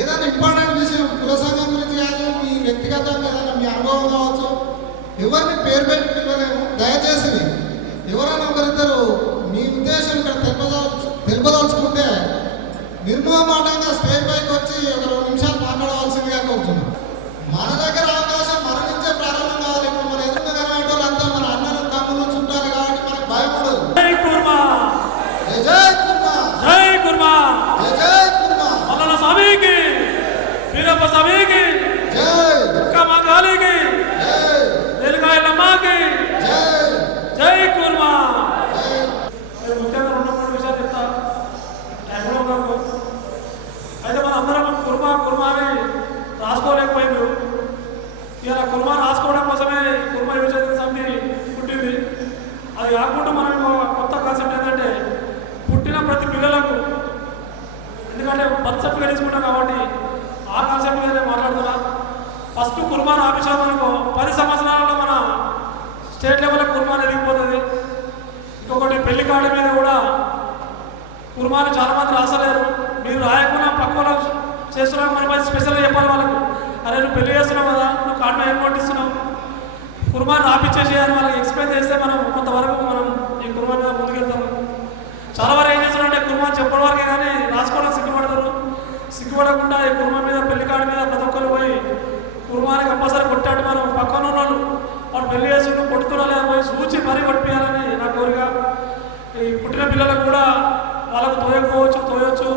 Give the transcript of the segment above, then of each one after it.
ఏదైనా ఇంపార్టెంట్ విషయం కుల సంఘం గురించి కాదు, మీ వ్యక్తిగతంగా ఏదైనా మీ అనుభవం కావచ్చు, ఎవరిని పేరు పెట్టి పిల్లలేము. దయచేసి ఎవరైనా ఒకరిద్దరు మీ ఉద్దేశం ఇక్కడ తెలుపదలుచుకుంటే నిర్మోహమాటంగా స్టేజ్ పైకి వచ్చి ఒక 2 నిమిషాలు మాట్లాడవలసిందిగా కోరుతున్నాం. మన దగ్గర అవకాశం మన నుంచే ప్రారంభం కావాలి. ఇప్పుడు మన ఎదురుగా కనబడే వాళ్ళంతా మన అన్నలు తమ్ముళ్ళు చుట్టాలు కాబట్టి మనకు భయం ఉండదు. జై కుర్మా, జై కుర్మా, జై కుర్మా, జై కుర్మా. మల్లన్న స్వామికి, వీరప్ప స్వామికి జై, కమ్మ కాళీకి జై, వెలుగాయలమ్మకి జై, జై కుర్మా. జై. ముఖ్యంగా 2-3 విషయాలు చెప్తా. అయితే మన అందరం కుర్మా కుర్మా అని రాసుకోలేకపోయింది. ఇలా కుర్మా రాసుకోవడం కోసమే కుర్మా యువజన సమితి పుట్టింది. అది కాకుండా మనం కొత్త కాన్సెప్ట్ ఏంటంటే పుట్టిన ప్రతి పిల్లలకు, ఎందుకంటే బర్త్ సర్టిఫికేట్ తీసుకుంటాం కాబట్టి ఆ కాన్సెప్ట్ మీద మాట్లాడుతున్నా. ఫస్ట్ కుర్మాను ఆపించామనుకో 10 సంవత్సరాలలో మన స్టేట్ లెవెల్లో కుర్మాన్ ఎదిగిపోతుంది. ఇంకొకటి పెళ్లి కార్డు మీద కూడా కుర్మాను చాలామంది రాసలేరు. మీరు రాయకుండా పక్క వాళ్ళు చేస్తున్నావు, మన పని స్పెషల్గా చెప్పాలి వాళ్ళకు. అరే నువ్వు పెళ్లి చేస్తున్నావు కదా, నువ్వు కార్డు ఏం కొట్టిస్తున్నావు, కుర్మాన్ రాపిచ్చేసేయాలని వాళ్ళకి ఎక్స్ప్లెయిన్ చేస్తే మనం కొంతవరకు మనం ఈ కుర్మాన్ మీద ముందుకెళ్తాము. చాలా వరకు ఏం చేస్తున్నారంటే కుర్మాన్ చెప్పడం వరకే కానీ రాసుకోవడం సిగ్గుపడతారు. సిగ్గుపడకుండా ఈ కుర్మా మీద పెళ్లి కార్డు మీద ప్రతి ఒక్కరు పోయి కుర్మాని కంపల్సరీ కొట్టాడు. మనం పక్కన ఉన్నాడు వాడు పెళ్లి చేస్తుంటూ కొడుతున్నా పోయి సూచి మరీ కొట్టియాలని నా కోరిక. ఈ పుట్టిన పిల్లలకు కూడా వాళ్ళకు తోయొచ్చు,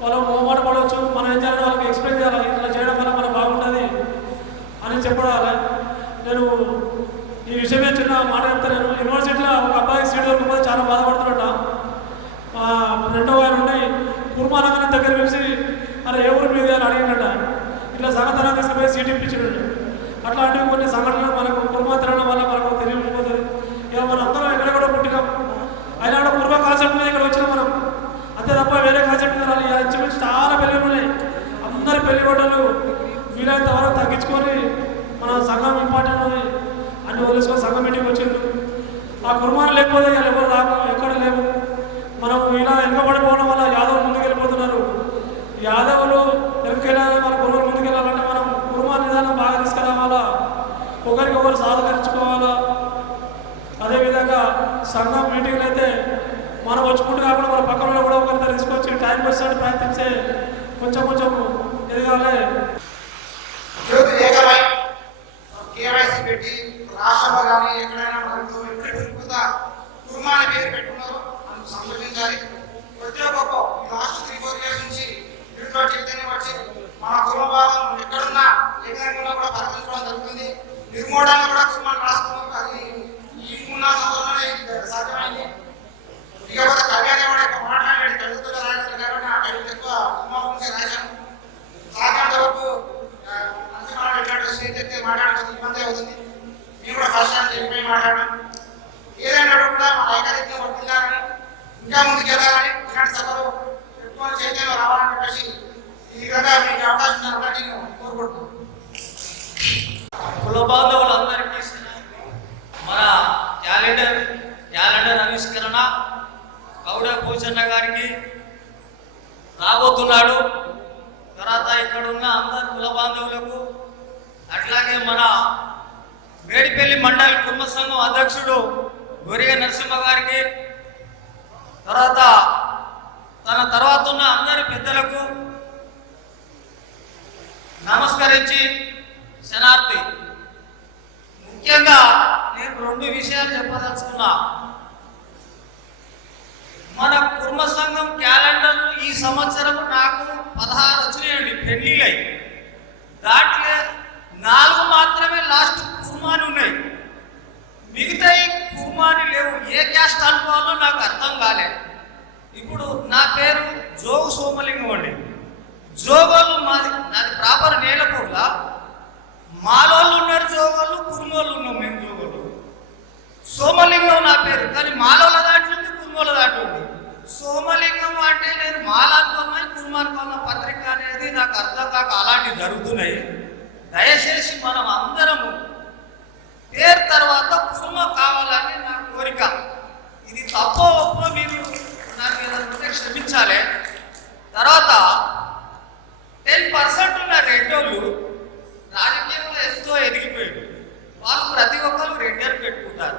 వాళ్ళకు మొహమాట పడవచ్చు. మనం ఏం చేయాలి, వాళ్ళకి ఎక్స్ప్లెయిన్ చేయాలి, ఇట్లా చేయడం వల్ల మనకు బాగుంటుంది అని చెప్పడాలి. నేను ఈ విషయమే చిన్న మాట చెప్తాను. నేను యూనివర్సిటీలో ఒక అబ్బాయి సీట్ దొరకకపోతే చాలా బాధపడుతున్నట్ట. రెండో ఆయన నుండి కుర్మానగానే దగ్గర పిలిచి అరే ఏ ఊరు మీద అని అడిగినట్ట. ఇట్లా సంఘటన తీసుకుపోయి సీట్ ఇప్పించాడు. అట్లాంటివి కొన్ని సంఘటనలు మనకు కుర్మా తినడం వల్ల మనకు తెలియకపోతుంది. ఇక మనం అందరం ఎక్కడెక్కడో పుట్టినాం, అయినా కూడా కుర్మా కాన్సెప్ట్ మీద ఇక్కడ వచ్చినాం మనం, అంతే తప్ప వేరే కాన్సెప్ట్ మీద రాలి. ఇంచుమించు చాలా పెళ్ళిళ్ళు ఉన్నాయి. అందరి పెళ్లి గొడవలు వీలైనంత వరకు తగ్గించుకొని మన సంఘం ఇంపార్టెంట్ అన్ని వదిలేసుకొని సంఘం మీటింగ్ వచ్చింది. ఆ కుర్మాను లేకపోతే ఇవాళ ఎవరు రాకు, ఎక్కడ లేవు. మనం ఇలా వెనుకబడిపోవడం వల్ల యాదవులు ముందుకెళ్ళిపోతున్నారు. యాదవులు వెనుకెళ్ళాలి, మన కుర్మలు ముందుకెళ్ళాలంటే మనం కుర్మా నిదానం బాగా తీసుకురావాలా, ఒకరికొకరు సహకరించుకోవాలా. అదేవిధంగా సంఘం మీటింగ్లు అయితే మనం వచ్చుకుంటూ కాకుండా మన పక్కన కూడా ఒకరితో తీసుకొచ్చి టైం వచ్చినట్టు ప్రయత్నించే కొంచెం ఎదగాలి. కేవైసీ పెట్టి రాష్ట్రంలో కానీ ఎక్కడైనా కుర్మా అనే పేరు పెట్టుకున్నారు అని సంతోషించాలి. ప్రతి ఒక్క లాస్ట్ 3-4 ఇయర్స్ నుంచి వీటిలో చైతన్యం వచ్చి మన కుర్మ భాగం ఎక్కడున్నా ఏ విధంగా కూడా పరిగణించడం జరుగుతుంది. నిర్మూలంగా కూడా కుర్మాను రాసుకున్నాం. అది ఈ ఉన్న మాట్లాడడం ఏదైనా కూడా మన ఐకమత్యం వర్తిల్లాలని ఇంకా ముందుకెళ్ళాలని ఇలాంటి సభలు పెట్టుకొని చైతన్యం రావాలని చెప్పేసి ఈ విధంగా మీకు అవకాశం ఇవ్వాలని నేను కోరుకుంటున్నాను. కుల బాంధవులందరికీ మన క్యాలెండర్ ఆవిష్కరణ గౌడ పోచన్న గారికి రాబోతున్నాడు. తర్వాత ఇక్కడ ఉన్న అందరు కుల బాంధవులకు అట్లాగే మన మేడిపల్లి మండలి కుర్మ సంఘం అధ్యక్షుడు గొరిగ నరసింహ గారికి తన తర్వాత ఉన్న అందరి పెద్దలకు నమస్కరించి శనార్థి. ముఖ్యంగా నేను 2 విషయాలు చెప్పదలుచుకున్నా. మన కుర్మ సంఘం క్యాలెండర్ ఈ సంవత్సరం నాకు 16 వచ్చినాయండి పెళ్లిలై. దాంట్లో 4 మాత్రమే లాస్ట్ కుర్మాని ఉన్నాయి, మిగతా కుర్మాని లేవు. ఏ క్యాస్ట్ అనుకోవాలో నాకు అర్థం కాలేదు. ఇప్పుడు నా పేరు జోగు సోమలింగం అండి. జోగోళ్ళు నాది ప్రాపర్ నేలపోలా. మాలోళ్ళు ఉన్నారు జోగోళ్ళు, కుర్మోళ్ళు ఉన్నాం మేము జోగోళ్ళు. సోమలింగం నా పేరు, కానీ మాలోళ్ళ దాంట్లో ఉంది, కుర్మోళ్ళ దాంట్లో ఉంది. సోమలింగం అంటే నేను మాలానుకోమని కుర్మానుకోమ పత్రిక అనేది నాకు అర్థం కాక అలాంటివి జరుగుతున్నాయి. దయచేసి మనం అందరము పేరు తర్వాత కుర్మ కావాలని నా కోరిక. ఇది తప్పో ఒప్పో మీరు నాకు ఏదైనా క్షమించాలి. తర్వాత 10% ఉన్న రెడ్డోళ్ళు రాజకీయంలో ఎంతో ఎదిగిపోయారు. వాళ్ళు ప్రతి ఒక్కరు రెడ్డలు పెట్టుకుంటారు,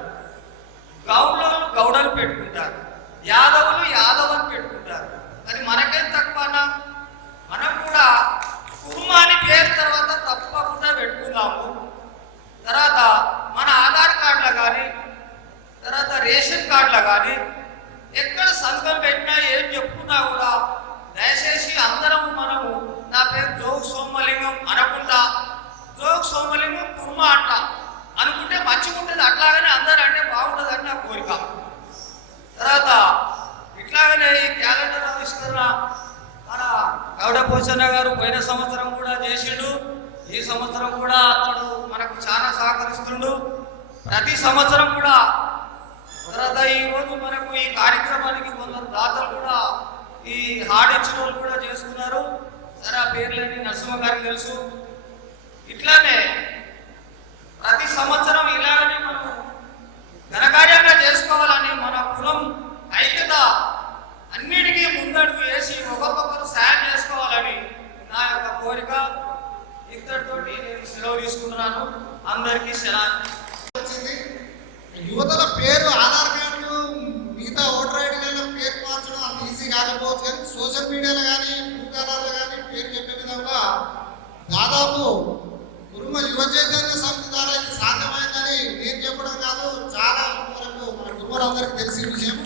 గౌడలు గౌడలు పెట్టుకుంటారు, యాదవులు యాదవులు పెట్టుకుంటారు. కానీ మనకేం తక్కువనా? మనం కూడా కుర్మాని పేరు తర్వాత తప్పకుండా పెట్టుకుందాము. తర్వాత మన ఆధార్ కార్డులో కానీ తర్వాత రేషన్ కార్డులో కానీ ఎక్కడ సంతకం పెట్టినా ఏం చెప్పుకున్నా కూడా దయచేసి అందరం మనము నా పేరు జోగు సోమలింగం అనకుండా జోగు సోమలింగం కుర్మ అంట అనుకుంటే మంచిగా ఉంటుంది. అట్లాగనే అందరూ అంటే బాగుంటుందని నా కోరిక. తర్వాత ఇట్లాగనే ఈ క్యాలెండర్ ఆవిష్కరణ మన గౌడ పోచన్న గారు పోయిన సంవత్సరం కూడా చేసిండు. ఈ సంవత్సరం కూడా అతడు మనకు చాలా సహకరిస్తుండు ప్రతి సంవత్సరం కూడా. తర్వాత ఈరోజు మనకు ఈ కార్యక్రమానికి కొందరు దాతలు కూడా ఈ హాడిచ్చిన వాళ్ళు కూడా చేసుకున్నారు. సరే ఆ పేర్లన్నీ నరసింహ గారికి తెలుసు. ఇట్లానే ప్రతి సంవత్సరం ఇలాగనే మనం ఘనకార్యంగా చేసుకోవాలని మన కులం ఐక్యత అన్నిటికీ ముందడుగు వేసి ఒకరికొకరు సాయం చేసుకోవాలని నా యొక్క కోరిక. ఇద్దరితోటి నేను సెలవు తీసుకుంటున్నాను. అందరికీ సెలవు. యువతల పేరు ఆధార్ కార్డు మిగతా ఓటర్ ఐడీలలో పేరు మార్చడం అంత ఈజీ కాకపోవచ్చు, కానీ సోషల్ మీడియాలో కానీ భూకాలాల్లో కానీ పేరు చెప్పే విధంగా దాదాపు కుటుంబ యువ చైతన్య సమితి ద్వారా ఇది సాధ్యమైందని నేను చెప్పడం కాదు, చాలా వరకు మన కుటుంబాలందరికీ తెలిసిన విషయం.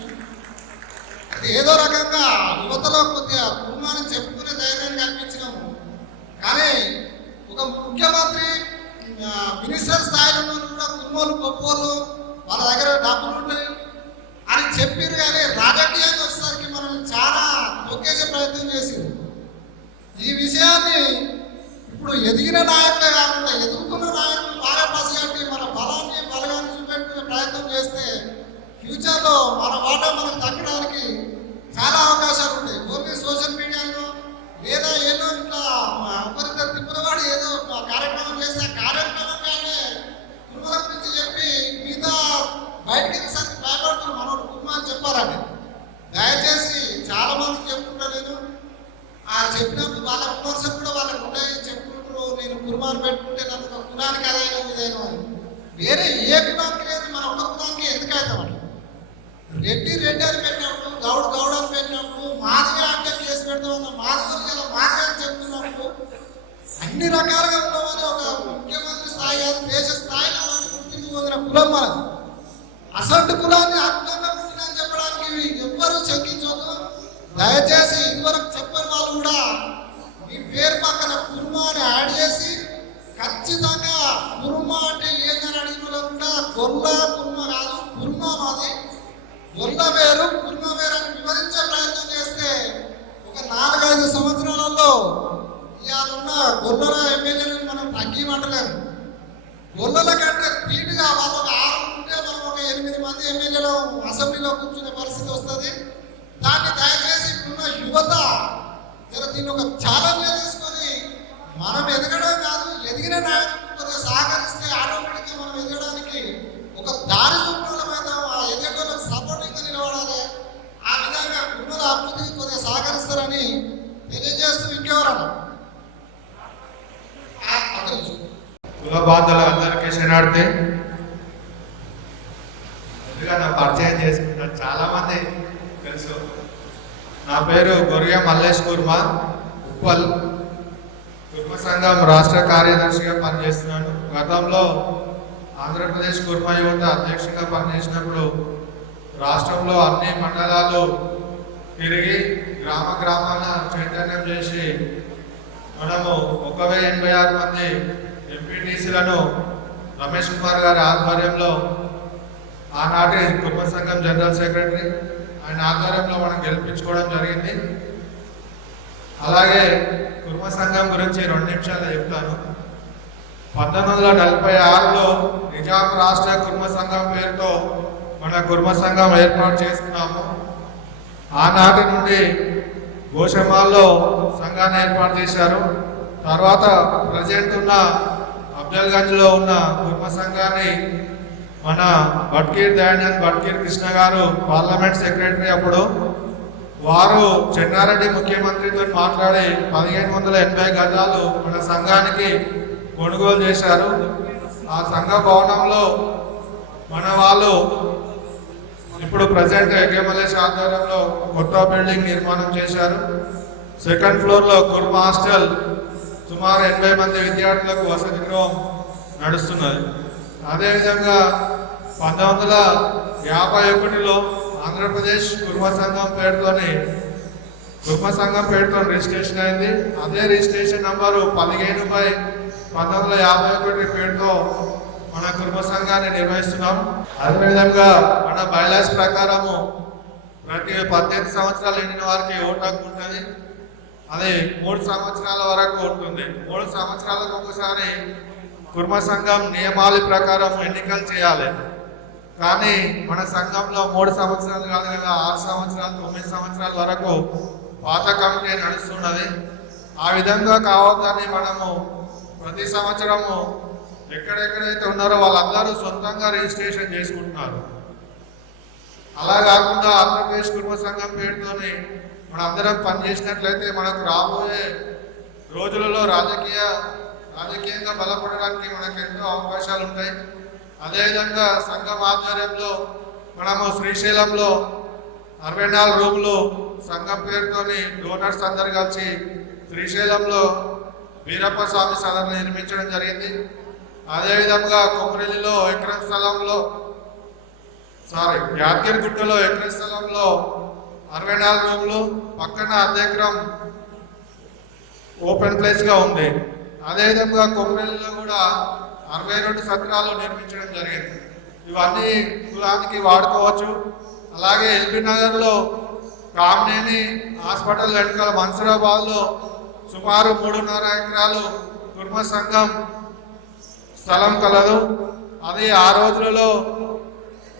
అది ఏదో రకంగా యువతలో కొద్దిగా కుటుంబాన్ని చెప్పుకునే ధైర్యాన్ని కల్పించినాము. కానీ ఒక ముఖ్యమంత్రి మినిస్టర్ స్థాయిలో కూడా కుటుంబాలు గొప్పలు వాళ్ళ దగ్గర డబ్బులు ఉంటాయి అని చెప్పారు. కానీ రాజకీయంగా వచ్చేసరికి మనం చాలా తొక్కేసే ప్రయత్నం చేసింది. ఈ విషయాన్ని ఇప్పుడు ఎదిగిన నాయకులే కాకుండా ఎదుగుతున్న నాయకులు బాగా పసిగట్టి మన బలాన్ని బలగాన్ని చూపెట్టుకునే ప్రయత్నం చేస్తే ఫ్యూచర్లో మన వాటా మనకు దక్కడానికి చాలా అవకాశాలు ఉంటాయి. ఓన్లీ సోషల్ మీడియాలో లేదా ఏదో ఇట్లా ఒకరిద్దరు తిప్పలవాడు ఏదో కార్యక్రమం చేస్తే ఆ కార్యక్రమంగానే కుటుంబాల గురించి చెప్పి మిగతా బయటకి సరికి భయపడుతున్నారు మనోడు కుటుంబాన్ని చెప్పారని. దయచేసి చాలా మందికి చెప్పుకుంటా నేను ఆ చెప్పినప్పుడు వాళ్ళ విమర్శలు కూడా వాళ్ళకు ఉంటాయి. చెప్పుకుంటారు నేను కుర్మాన్ని పెట్టుకుంటే నన్ను ఒక కులానికి అదైనా ఇదైనా అని. వేరే ఏ కులానికి లేదు, మన ఒక్క కులానికి ఎందుకు అవుతామని. రెడ్డి రెడ్డి అని పెట్టినప్పుడు గౌడ్ గౌడ్ అని పెట్టినప్పుడు మాదిగా అంటే కేసు పెడతామన్న మాదిగా మాదిగా అని చెప్తున్నప్పుడు అన్ని రకాలుగా ఉన్నామని ఒక ముఖ్యమంత్రి స్థాయి కాదు దేశ స్థాయిలో మనకు గుర్తింపు పొందిన కులం మనది. అసంటి కులాన్ని అర్థంగా పుట్టినని చెప్పడానికి ఎవ్వరూ శంకించవద్దు. దయచేసి ఇదివరకు చెప్పని వాళ్ళు కూడా మీ పేరు పక్కన కుర్మ అని యాడ్ చేసి ఖచ్చితంగా కుర్మ అంటే ఏందని అడిగిన వాళ్ళు కూడా గొల్ల కుర్మ కాదు, కుర్మ మాది, గొల్ల వేరు కుర్మ వేరు అని వివరించే ప్రయత్నం చేస్తే ఒక 4-5 సంవత్సరాలలో ఇవాళ గొల్లల ఎమ్మెల్యేలను మనం తగ్గిమంటలేము. గొల్లల కంటే ధీటుగా వాళ్ళు 6 ఉంటే మంది ఎమ్మెల్యేలు అసెంబ్లీలో కూర్చునే పరిస్థితి వస్తుంది. దాన్ని దయచేసి ఇప్పుడున్న యువత దీన్ని ఒక ఛాలెంజ్ తీసుకొని మనం ఎదగడం కాదు, ఎదిగిన నాయకులు కొద్దిగా సహకరిస్తే ఆటోమేటిక్గా మనం ఎదగడానికి ఒక దారి చూపడం, ఆ ఎదగడానికి సపోర్టింగ్గా నిలబడాలి. ఆ విధంగా ఉన్నత అభివృద్ధికి కొద్దిగా సహకరిస్తారని తెలియజేస్తూ ఇంకెవరన్నా కుల బాంధవులు అందరికీ శనార్థి. ముందుగా నా పరిచయం చేసుకుంటాను, చాలా మంది తెలుసు. నా పేరు గొర్రె మల్లేష్ కుర్మా, ఉప్పల్ కుర్మ సంఘం రాష్ట్ర కార్యదర్శిగా పనిచేస్తున్నాను. గతంలో ఆంధ్రప్రదేశ్ కుర్మ యువత అధ్యక్షుడిగా పనిచేసినప్పుడు రాష్ట్రంలో అన్ని మండలాలు తిరిగి గ్రామ గ్రామాన చైతన్యం చేసి మనము 1086 మంది ఎంపీటీసీలను రమేష్ కుమార్ గారి ఆధ్వర్యంలో, ఆనాటి కుర్మ సంఘం జనరల్ సెక్రటరీ, ఆయన ఆధ్వర్యంలో మనం గెలిపించుకోవడం జరిగింది. అలాగే కుర్మ సంఘం గురించి 2 నిమిషాలు చెప్తాను. 1946లో నిజాం రాష్ట్ర కుర్మ సంఘం పేరుతో మన కుర్మ సంఘం ఏర్పాటు చేసుకున్నాము. ఆనాటి నుండి గోషమాల్లో సంఘాన్ని ఏర్పాటు చేశారు. తర్వాత ప్రజెంట్ ఉన్న అఫ్జల్గంజ్లో ఉన్న కుర్మ సంఘాన్ని మన బట్కీర్ దయానంద్ బట్కీర్ కృష్ణ గారు పార్లమెంట్ సెక్రటరీ అప్పుడు, వారు చెన్నారెడ్డి ముఖ్యమంత్రితో మాట్లాడి 1580 గజాలు మన సంఘానికి కొనుగోలు చేశారు. ఆ సంఘ భవనంలో మన వాళ్ళు ఇప్పుడు ప్రజెంట్ ఏకేమలేష్ ఆధ్వర్యంలో కొత్త బిల్డింగ్ నిర్మాణం చేశారు. 2nd ఫ్లోర్లో కుర్మ హాస్టల్ సుమారు 80 మంది విద్యార్థులకు వసతి గృహం నడుస్తున్నది. అదేవిధంగా 1951లో ఆంధ్రప్రదేశ్ కుర్మ సంఘం పేరుతోని రిజిస్ట్రేషన్ అయింది. అదే రిజిస్ట్రేషన్ నంబరు 15/1951 పేరుతో మన కుర్మ సంఘాన్ని నిర్వహిస్తున్నాం. అదేవిధంగా మన బైలాస్ ప్రకారము ప్రతి 18 సంవత్సరాలు నిండిన వారికి ఓటు హక్కు ఉంటుంది. అది 3 సంవత్సరాల వరకు ఉంటుంది. 3 సంవత్సరాలకు ఒకసారి కుర్మ సంఘం నియమాల ప్రకారం ఎన్నికలు చేయాలి. కానీ మన సంఘంలో 3 సంవత్సరాలు కాదు కదా, 6 సంవత్సరాలు 9 సంవత్సరాల వరకు పాత కమిటీ నడుస్తున్నది. ఆ విధంగా కావద్దని మనము ప్రతి సంవత్సరము ఎక్కడెక్కడైతే ఉన్నారో వాళ్ళందరూ సొంతంగా రిజిస్ట్రేషన్ చేసుకుంటున్నారు. అలా కాకుండా ఆంధ్రప్రదేశ్ కుర్మ సంఘం పేరుతోని మనందరం పనిచేసినట్లయితే మనకు రాబోయే రోజులలో రాజకీయంగా బలపడడానికి మనకు ఎంతో అవకాశాలు ఉంటాయి. అదేవిధంగా సంఘం ఆధ్వర్యంలో మనము శ్రీశైలంలో 64 రూములు సంఘం పేరుతోని డోనర్స్ అందరు కలిసి శ్రీశైలంలో వీరప్ప స్వామి సదన నిర్మించడం జరిగింది. అదేవిధంగా కొమరెల్లిలో ఎకరం స్థలంలో యాదగిరిగుట్టలో ఎకరం స్థలంలో 64 రూములు, పక్కన అర్ధెకరం ఓపెన్ ప్లేస్గా ఉంది. అదేవిధంగా కొమరెల్లిలో కూడా 62 సత్రాలు నిర్మించడం జరిగింది. ఇవన్నీ కులానికి వాడుకోవచ్చు. అలాగే ఎల్బీ నగర్లో కామినేని హాస్పిటల్ వెనుకల మన్సూరాబాద్లో సుమారు 3.5 ఎకరాలు కుర్మ సంఘం స్థలం కలదు. అది ఆ రోజులలో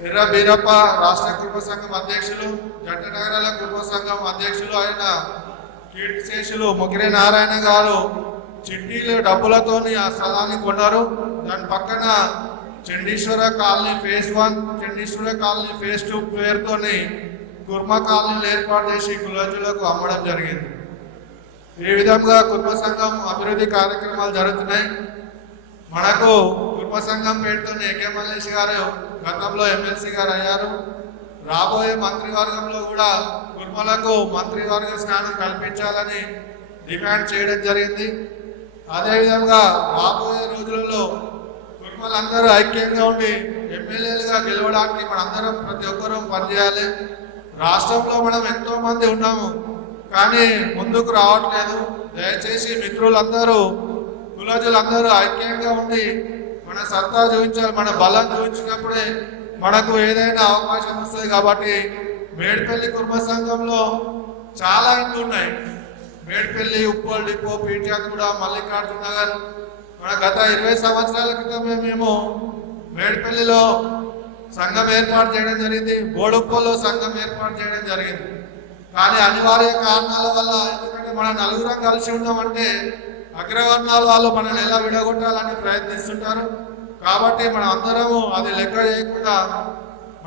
ఎర్ర బీరప్ప రాష్ట్ర కుర్మ సంఘం అధ్యక్షులు, జంట నగరాల కుర్మ సంఘం అధ్యక్షులు అయిన కీర్తిశేషులు ముగిరే నారాయణ గారు చిట్టీలు డబ్బులతోని ఆ స్థలాన్ని కొన్నారు. దాని పక్కన Chandeshwara colony phase 1, Chandeshwara colony phase 2 పేరుతోని కుర్మ కాలనీలు ఏర్పాటు చేసి కులజులకు అమ్మడం జరిగింది. ఈ విధంగా కుర్మ సంఘం అభివృద్ధి కార్యక్రమాలు జరుగుతున్నాయి. మనకు కుర్మ సంఘం పేరుతో ఏకే మల్లేష్ గారు గతంలో ఎమ్మెల్సీ గారు అయ్యారు. రాబోయే మంత్రివర్గంలో కూడా కుర్మలకు మంత్రివర్గ స్థానం కల్పించాలని డిమాండ్ చేయడం జరిగింది. అదేవిధంగా రాబోయే రోజులలో కుర్మలందరూ ఐక్యంగా ఉండి ఎమ్మెల్యేలుగా గెలవడానికి మనందరం ప్రతి ఒక్కరూ పనిచేయాలి. రాష్ట్రంలో మనం ఎంతో మంది ఉన్నాము, కానీ ముందుకు రావట్లేదు. దయచేసి మిత్రులందరూ కులజులందరూ ఐక్యంగా ఉండి మన సత్తా చూపించాలి. మన బలం చూపించినప్పుడే మనకు ఏదైనా అవకాశం వస్తుంది. కాబట్టి మేడ్పల్లి కుర్మ సంఘంలో చాలా ఇండ్లు ఉన్నాయి. మేడ్పల్లి, ఉప్పల్ డిపో, పీట్యాగూడ, మల్లికార్జున నగర్. మన గత 20 సంవత్సరాల క్రితమే మేము మేడ్పల్లిలో సంఘం ఏర్పాటు చేయడం జరిగింది, బోడుప్పల్లో సంఘం ఏర్పాటు చేయడం జరిగింది. కానీ అనివార్య కారణాల వల్ల, ఎందుకంటే మన నలుగురం కలిసి ఉన్నామంటే అగ్రవర్ణాల వాళ్ళు మనల్ని ఎలా విడగొట్టాలని ప్రయత్నిస్తుంటారు. కాబట్టి మనం అందరము అది లెక్క చేయకుండా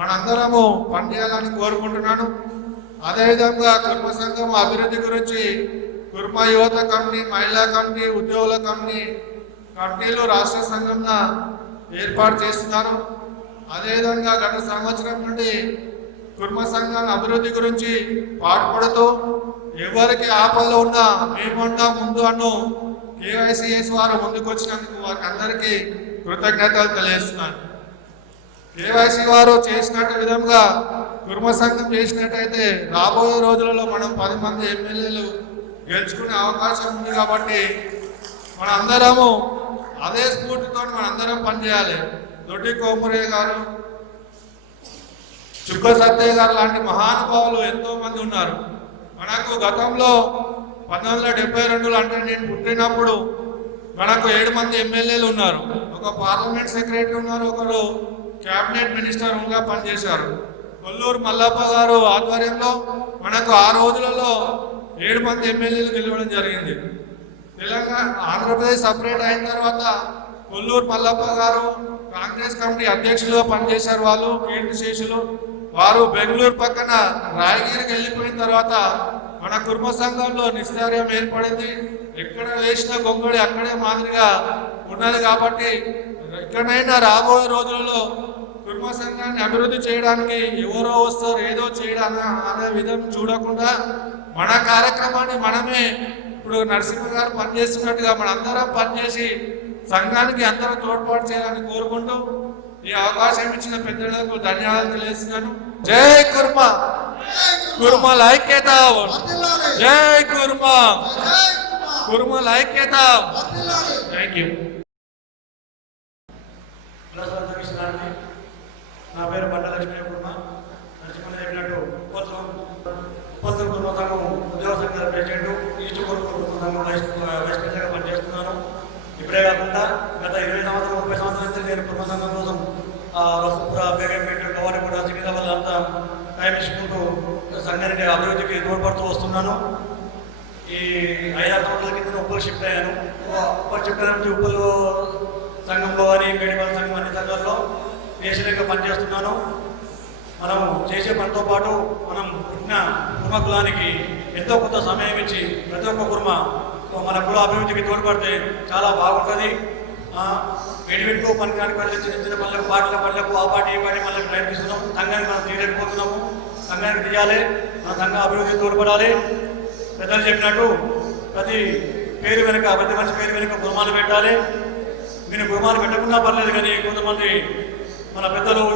మనందరము పనిచేయాలని కోరుకుంటున్నాను. అదేవిధంగా కుర్మ సంఘం అభివృద్ధి గురించి కుర్మ యువత కమిటీ, మహిళా కమిటీ, ఉద్యోగుల కమిటీలు రాష్ట్ర సంఘంలో ఏర్పాటు చేస్తున్నారు. అదేవిధంగా గత సంవత్సరం నుండి కుర్మ సంఘం అభివృద్ధి గురించి పాటుపడుతూ ఎవరికి ఆపదలో ఉన్నా మేమున్నా ముందు అన్ను కేవైసీఎస్ వారు ముందుకు వచ్చినందుకు వారికి అందరికీ కృతజ్ఞతలు తెలియజేస్తున్నాను. కేవైసీ వారు చేసినట్టు విధంగా కుర్మ సంఘం చేసినట్టయితే రాబోయే రోజులలో మనం 10 మంది ఎమ్మెల్యేలు గెలుచుకునే అవకాశం ఉంది. కాబట్టి మనందరము అదే స్ఫూర్తితో మనందరం పనిచేయాలి. దొడ్డి కోమరయ్య గారు, చుక్క సత్తయ్య గారు లాంటి మహానుభావులు ఎంతో మంది ఉన్నారు. మనకు గతంలో 1972 అంటే నేను పుట్టినప్పుడు మనకు 7 మంది ఎమ్మెల్యేలు ఉన్నారు. ఒక పార్లమెంట్ సెక్రటరీ ఉన్నారు, ఒకరు క్యాబినెట్ మినిస్టర్గా పనిచేశారు. కొల్లూరు మల్లప్ప గారు ఆధ్వర్యంలో మనకు ఆ రోజులలో 7 మంది ఎమ్మెల్యేలు గెలవడం జరిగింది. తెలంగాణ ఆంధ్రప్రదేశ్ సపరేట్ అయిన తర్వాత కొల్లూరు మల్లప్ప గారు కాంగ్రెస్ కమిటీ అధ్యక్షులుగా పనిచేశారు. వాళ్ళు కీర్తిశేషులు. వారు బెంగళూరు పక్కన రాయగిరికి వెళ్ళిపోయిన తర్వాత మన కుర్మ సంఘంలో నిశ్చర్యం ఏర్పడింది. ఎక్కడ వేసిన గొంగడి అక్కడే మాదిరిగా ఉన్నది. కాబట్టి ఎక్కడైనా రాబోయే రోజులలో కుర్మ సంఘాన్ని అభివృద్ధి చేయడానికి ఎవరో వస్తారు ఏదో చేయడానికి అనే విధం చూడకుండా మన కార్యక్రమాన్ని మనమే, ఇప్పుడు నరసింహ గారు పనిచేస్తున్నట్టుగా మనందరం పనిచేసి సంఘానికి అందరూ తోడ్పాటు చేయాలని కోరుకుంటూ ఈ అవకాశం ఇచ్చిన పెద్దలకు ధన్యవాదాలు తెలియజేస్తున్నాను. జై కుర్మ, కుర్మల ఐక్యత, జై కుర్మ, కుర్మల ఐక్యత. Thank you. నా పేరు బండలక్ష్మీ కుర్మ. నరసింహ చెప్పినట్టు ఉప్పల్ కుర్మ సంఘం ఉద్యోగ సంఘాల ప్రెసిడెంట్, ఈస్ట్ కుర్మ సంఘం వైస్ ప్రెసిడెంట్గా పనిచేస్తున్నాను. ఇప్పుడే కాకుండా గత 20 సంవత్సరాలు 30 సంవత్సరాల నుంచి నేను కుర్మ సంఘం కోసం రసపుర, బేగంపేట, గౌరవపేట, సికింద్రాబాద్ అంతా టైం ఇచ్చుకుంటూ సంఘానికి అభివృద్ధికి తోడ్పడుతూ వస్తున్నాను. ఈ 5-6 సంవత్సరాల కింద ఉప్పల్ షిఫ్ట్ అయ్యాను. ఉప్పల్ షిఫ్ట్ అయిన ఉప్పల్ సంఘంలో అని మేడిపల్లి సంఘం అన్ని సంఘాల్లో దేశంగా పనిచేస్తున్నాను. మనం చేసే పనితో పాటు మనం పుట్టిన కుర్మ కులానికి ఎంతో కొంత సమయం ఇచ్చి ప్రతి ఒక్క కుర్మ మన కుల అభివృద్ధికి తోడ్పడితే చాలా బాగుంటుంది. వెడివెట్టుకో పని కానీ చిన్న చిన్న పనులకు, పాటల పనులకు, ఆ పాటి ఈ పాటి పనులకు ప్రయత్నిస్తున్నాం. సంఘానికి మనం తీయలేకపోతున్నాము. సంఘానికి తీయాలి, మన సంఘ అభివృద్ధికి తోడ్పడాలి. పెద్దలు చెప్పినట్టు ప్రతి పేరు వెనుక, ప్రతి మంచి పేరు వెనుక కుర్మాలు పెట్టాలి. మీరు కుర్మాలు పెట్టకుండా పర్లేదు, కానీ కొంతమంది మన పెద్దలు,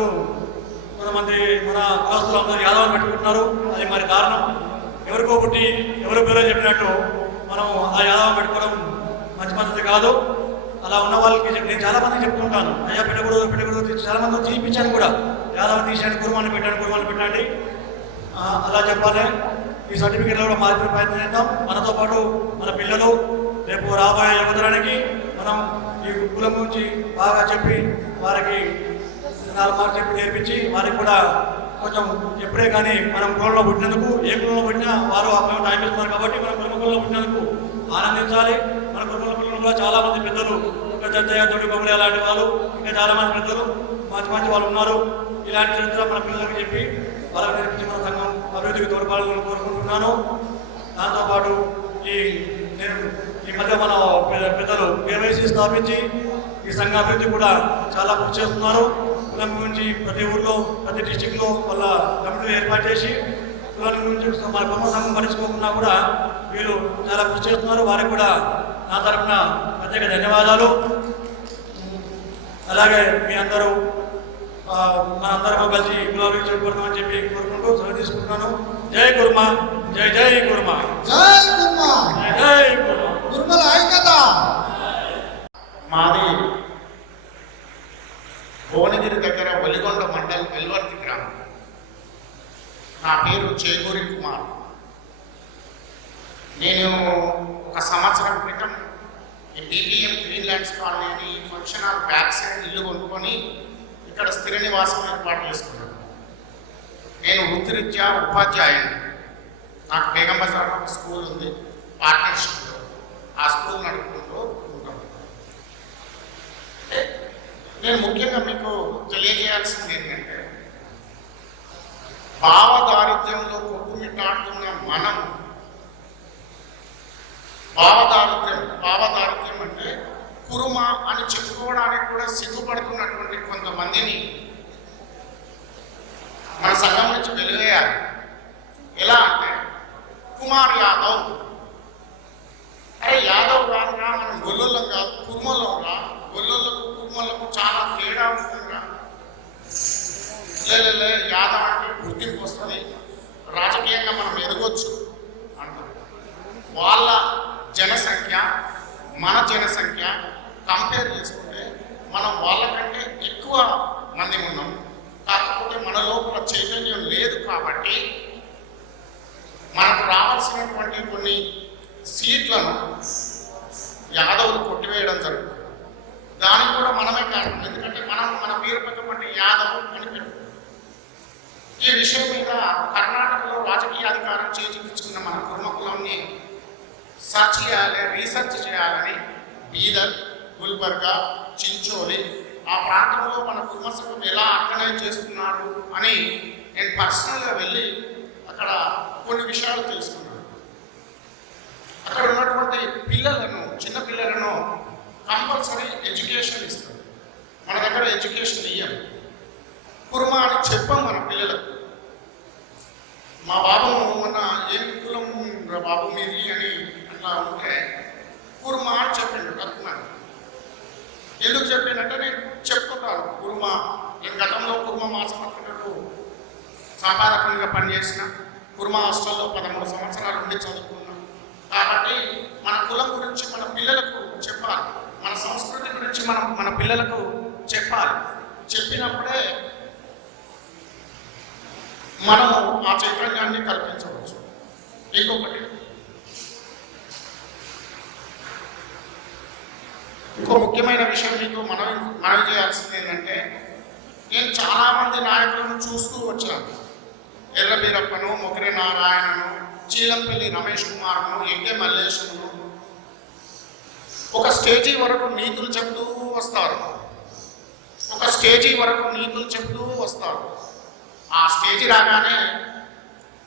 కొంతమంది మన కులస్తులు అందరూ యాదవులు పెట్టుకుంటున్నారు. అది మరి కారణం. ఎవరికో పుట్టి ఎవరో పేరు చెప్పినట్టు మనం ఆ యాదవం పెట్టుకోవడం మంచి పద్ధతి కాదు. అలా ఉన్న వాళ్ళకి నేను చాలా మందికి చెప్తుంటాను, అయ్యా పెట్టకూడదు. చాలా మంది చూపించాను కూడా, యాదవం తీసాను, కుర్మాన్ని పెట్టండి. అలా చెప్పాలి. ఈ సర్టిఫికేట్లో కూడా మార్పులు ప్రయత్నం చేద్దాం. మనతో పాటు మన పిల్లలు, రేపు రాబోయే యువతరానికి మనం ఈ కులం గురించి బాగా చెప్పి వారికి 4 మార్కులు చెప్పి నేర్పించి వారికి కూడా కొంచెం ఎప్పుడే కానీ మనం కులంలో పుట్టినందుకు, ఏ కులంలో పుట్టినా వారు మేము టైం ఇస్తున్నారు కాబట్టి మనం కులంలో పుట్టినందుకు ఆనందించాలి. మన కులంలో పిల్లలు కూడా చాలామంది పెద్దలు, ఇంకా దత్తయ్య, తొడి బొమ్మలు అలాంటి వాళ్ళు, ఇంకా చాలామంది పెద్దలు మంచి వాళ్ళు ఉన్నారు. ఇలాంటి చరిత్ర మన పిల్లలకి చెప్పి వాళ్ళకి నేర్పించి మన సంఘం అభివృద్ధికి తోడ్పడాలని కోరుకుంటున్నాను. దాంతోపాటు నేను ఈ మధ్య మన పెద్దలు కేవైసీ స్థాపించి ఈ సంఘ అభివృద్ధి కూడా చాలా కృషి చేస్తున్నారు. కులం గురించి ప్రతి ఊర్లో, ప్రతి డిస్టిక్లో వాళ్ళ కమిటీలు ఏర్పాటు చేసి కులం గురించి మన కుటుంబ సంఘం మర్చిపోకుండా కూడా వీళ్ళు చాలా కృషి చేస్తున్నారు. వారికి కూడా నా తరఫున ప్రత్యేక ధన్యవాదాలు. అలాగే మీ అందరూ మనందరం కలిసి కులాభివృద్ధి చేయబడతామని చెప్పి కోరుకుంటూ సెలవు తీసుకుంటున్నాను. జై కుర్మ, జై జై కుర్మ, జై కుర్మ, జై కుర్మ, కుర్మల ఐక్యత. మాది భువనగిరి దగ్గర ఒలిగొండ మండల్ వెల్వర్తి గ్రామం. నా పేరు చేకూరి కుమార్. నేను 1 సంవత్సరం క్రితం ఈ DPM గ్రీన్ ల్యాండ్స్ కాలనీ అని ఫంక్షన్ హాల్ బ్యాక్ సైడ్ ఇల్లు కొనుక్కొని ఇక్కడ ఇక్కడ స్థిర నివాసం ఏర్పాటు చేసుకున్నాను. నేను వృత్తిరీత్యా ఉపాధ్యాయుని. నాకు బేగం బజార్లో ఒక స్కూల్ ఉంది, పార్ట్నర్షిప్లో. ఆ స్కూల్ నడుపుకుంటూ ఉంటాం. నేను ముఖ్యంగా మీకు తెలియజేయాల్సింది ఏంటంటే, భావదారిద్ర్యంలో కొట్టుమిట్టాడుతున్న మనం, భావదారిద్ర్యం అంటే కురుమ అని చెప్పుకోవడానికి కూడా సిగ్గుపడుతున్నటువంటి కొంతమందిని మన సంఘం నుంచి వెలివేయాలి. ఎలా అంటే, కుమార్ యాదవ్, అరే యాదవ్ కాదురా, మనం గొల్లొల్లం కాదు, కుర్మొల్లం రా, గొల్లొల్లకు కుర్మొల్లకు చాలా తేడా ఉంటుందిరా. లే యాదవ్ అంటే గుర్తింపు వస్తుంది, రాజకీయంగా మనం ఎదగొచ్చు అంటారు. వాళ్ళ జనసంఖ్య మన జనసంఖ్య కంపేర్ చేసుకుంటే మనం వాళ్ళకంటే ఎక్కువ మంది ఉన్నాం. కాకపోతే మన లోపల చైతన్యం లేదు కాబట్టి మనకు రావాల్సినటువంటి కొన్ని సీట్లను యాదవులు కొట్టివేయడం జరుగుతుంది. దానికి కూడా మనమే కారణం. ఎందుకంటే మనం మన పేరు పక్కపట్టి యాదవ్ అని పెట్టుకుంటాం. ఈ విషయం మీద కర్ణాటకలో రాజకీయ అధికారం చేజిక్కించుకున్న మన కుర్మ కులంని సర్చ్ చేయాలి, రీసెర్చ్ చేయాలని బీదర్, గుల్బర్గా, చించోలి ఆ ప్రాంతంలో మన కుర్మ సంఘం ఎలా ఆర్గనైజ్ చేస్తున్నారు అని నేను పర్సనల్గా వెళ్ళి అక్కడ కొన్ని విషయాలు తెలుసుకున్నాను. అక్కడ ఉన్నటువంటి పిల్లలను, చిన్న పిల్లలను కంపల్సరీ ఎడ్యుకేషన్ ఇస్తాం. మన దగ్గర ఎడ్యుకేషన్ ఇయ్యం. కుర్మ అని చెప్పాం మన పిల్లలకు. మా బాబును మొన్న ఏం కులం బాబు మీది అని అట్లా ఉంటే కుర్మ అని చెప్పిండు కనుక్కున్నాను. ఎందుకు చెప్పిందంటే నేను చెప్తున్నాను కుర్మ. నేను గతంలో కుర్మ మాసపత్రికకు సంపాదకునిగా పనిచేసిన, కుర్మ హాస్టల్లో 13 సంవత్సరాలు ఉండి చదువుకున్నాను. కాబట్టి మన కులం గురించి మన పిల్లలకు చెప్పాలి, మన సంస్కృతి గురించి మన పిల్లలకు చెప్పాలి. చెప్పినప్పుడే మనము ఆ చైతన్యాన్ని కల్పించవచ్చు. ఇంకొకటి, ఇంకో ముఖ్యమైన విషయం మీకు మనవి చేయాల్సింది ఏంటంటే, నేను చాలామంది నాయకులను చూస్తూ వచ్చాను. ఎర్ర బీరప్పను, మొగరి నారాయణను, చీలంపల్లి రమేష్ కుమార్ను, ఎంగే మల్లేశను. ఒక స్టేజీ వరకు నీతులు చెప్తూ వస్తారు, ఒక స్టేజీ వరకు నీతులు చెప్తూ వస్తారు. ఆ స్టేజీ రాగానే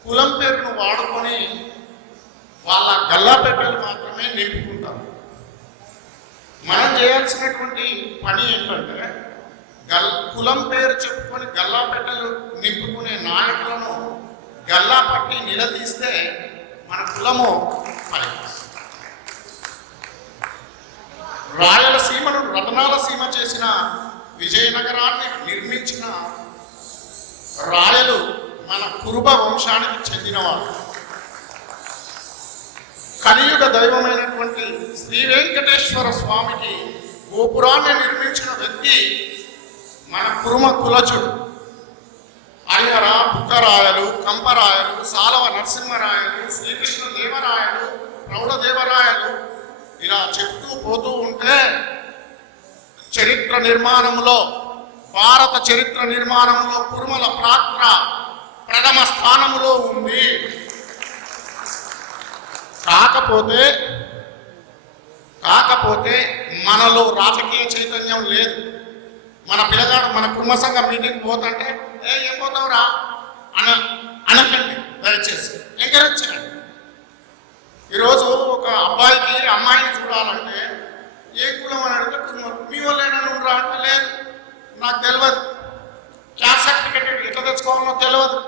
కులం పేరును వాడుకొని వాళ్ళ గల్లాపెట్టెలు మాత్రమే నింపుకుంటారు. మనం చేయాల్సినటువంటి పని ఏంటంటే, కులం పేరు చెప్పుకొని గల్లాపెట్టెలు నింపుకునే నాయకులను గల్లా పట్టి నిలదీస్తే మన కులము పైకి. రాయలసీమను రతనాల సీమ చేసిన, విజయనగరాన్ని నిర్మించిన రాయలు మన కురుబ వంశానికి చెందినవారు. కలియుగ దైవమైనటువంటి శ్రీ వెంకటేశ్వర స్వామికి గోపురాన్ని నిర్మించిన వ్యక్తి మన కురుమ కులచుడు. అయ్యర, బుక్కరాయలు, కంపరాయలు, సాలవ నరసింహరాయలు, శ్రీకృష్ణ దేవరాయలు, ప్రౌఢదేవరాయలు ఇలా చెప్తూ పోతూ ఉంటే చరిత్ర నిర్మాణంలో, భారత చరిత్ర నిర్మాణంలో కురుమల పాత్ర ప్రథమ స్థానంలో ఉంది. కాకపోతే మనలో రాజకీయ చైతన్యం లేదు. మన పిల్లగాడు మన కుటుంబ సంఘ మీటింగ్ పోతుంటే ఏం పోతావురా అనకండి, దయచేసి ఎంకరేజ్ చేయండి. ఈరోజు ఒక అబ్బాయికి అమ్మాయిని చూడాలంటే ఏ కులం అని అడిగితే మీ వాళ్ళు ఏమైనా రా అంటే లేదు, నాకు తెలియదు, క్యాస్ట్ సర్టిఫికెట్ ఎట్లా తెచ్చుకోవాలో తెలియదు.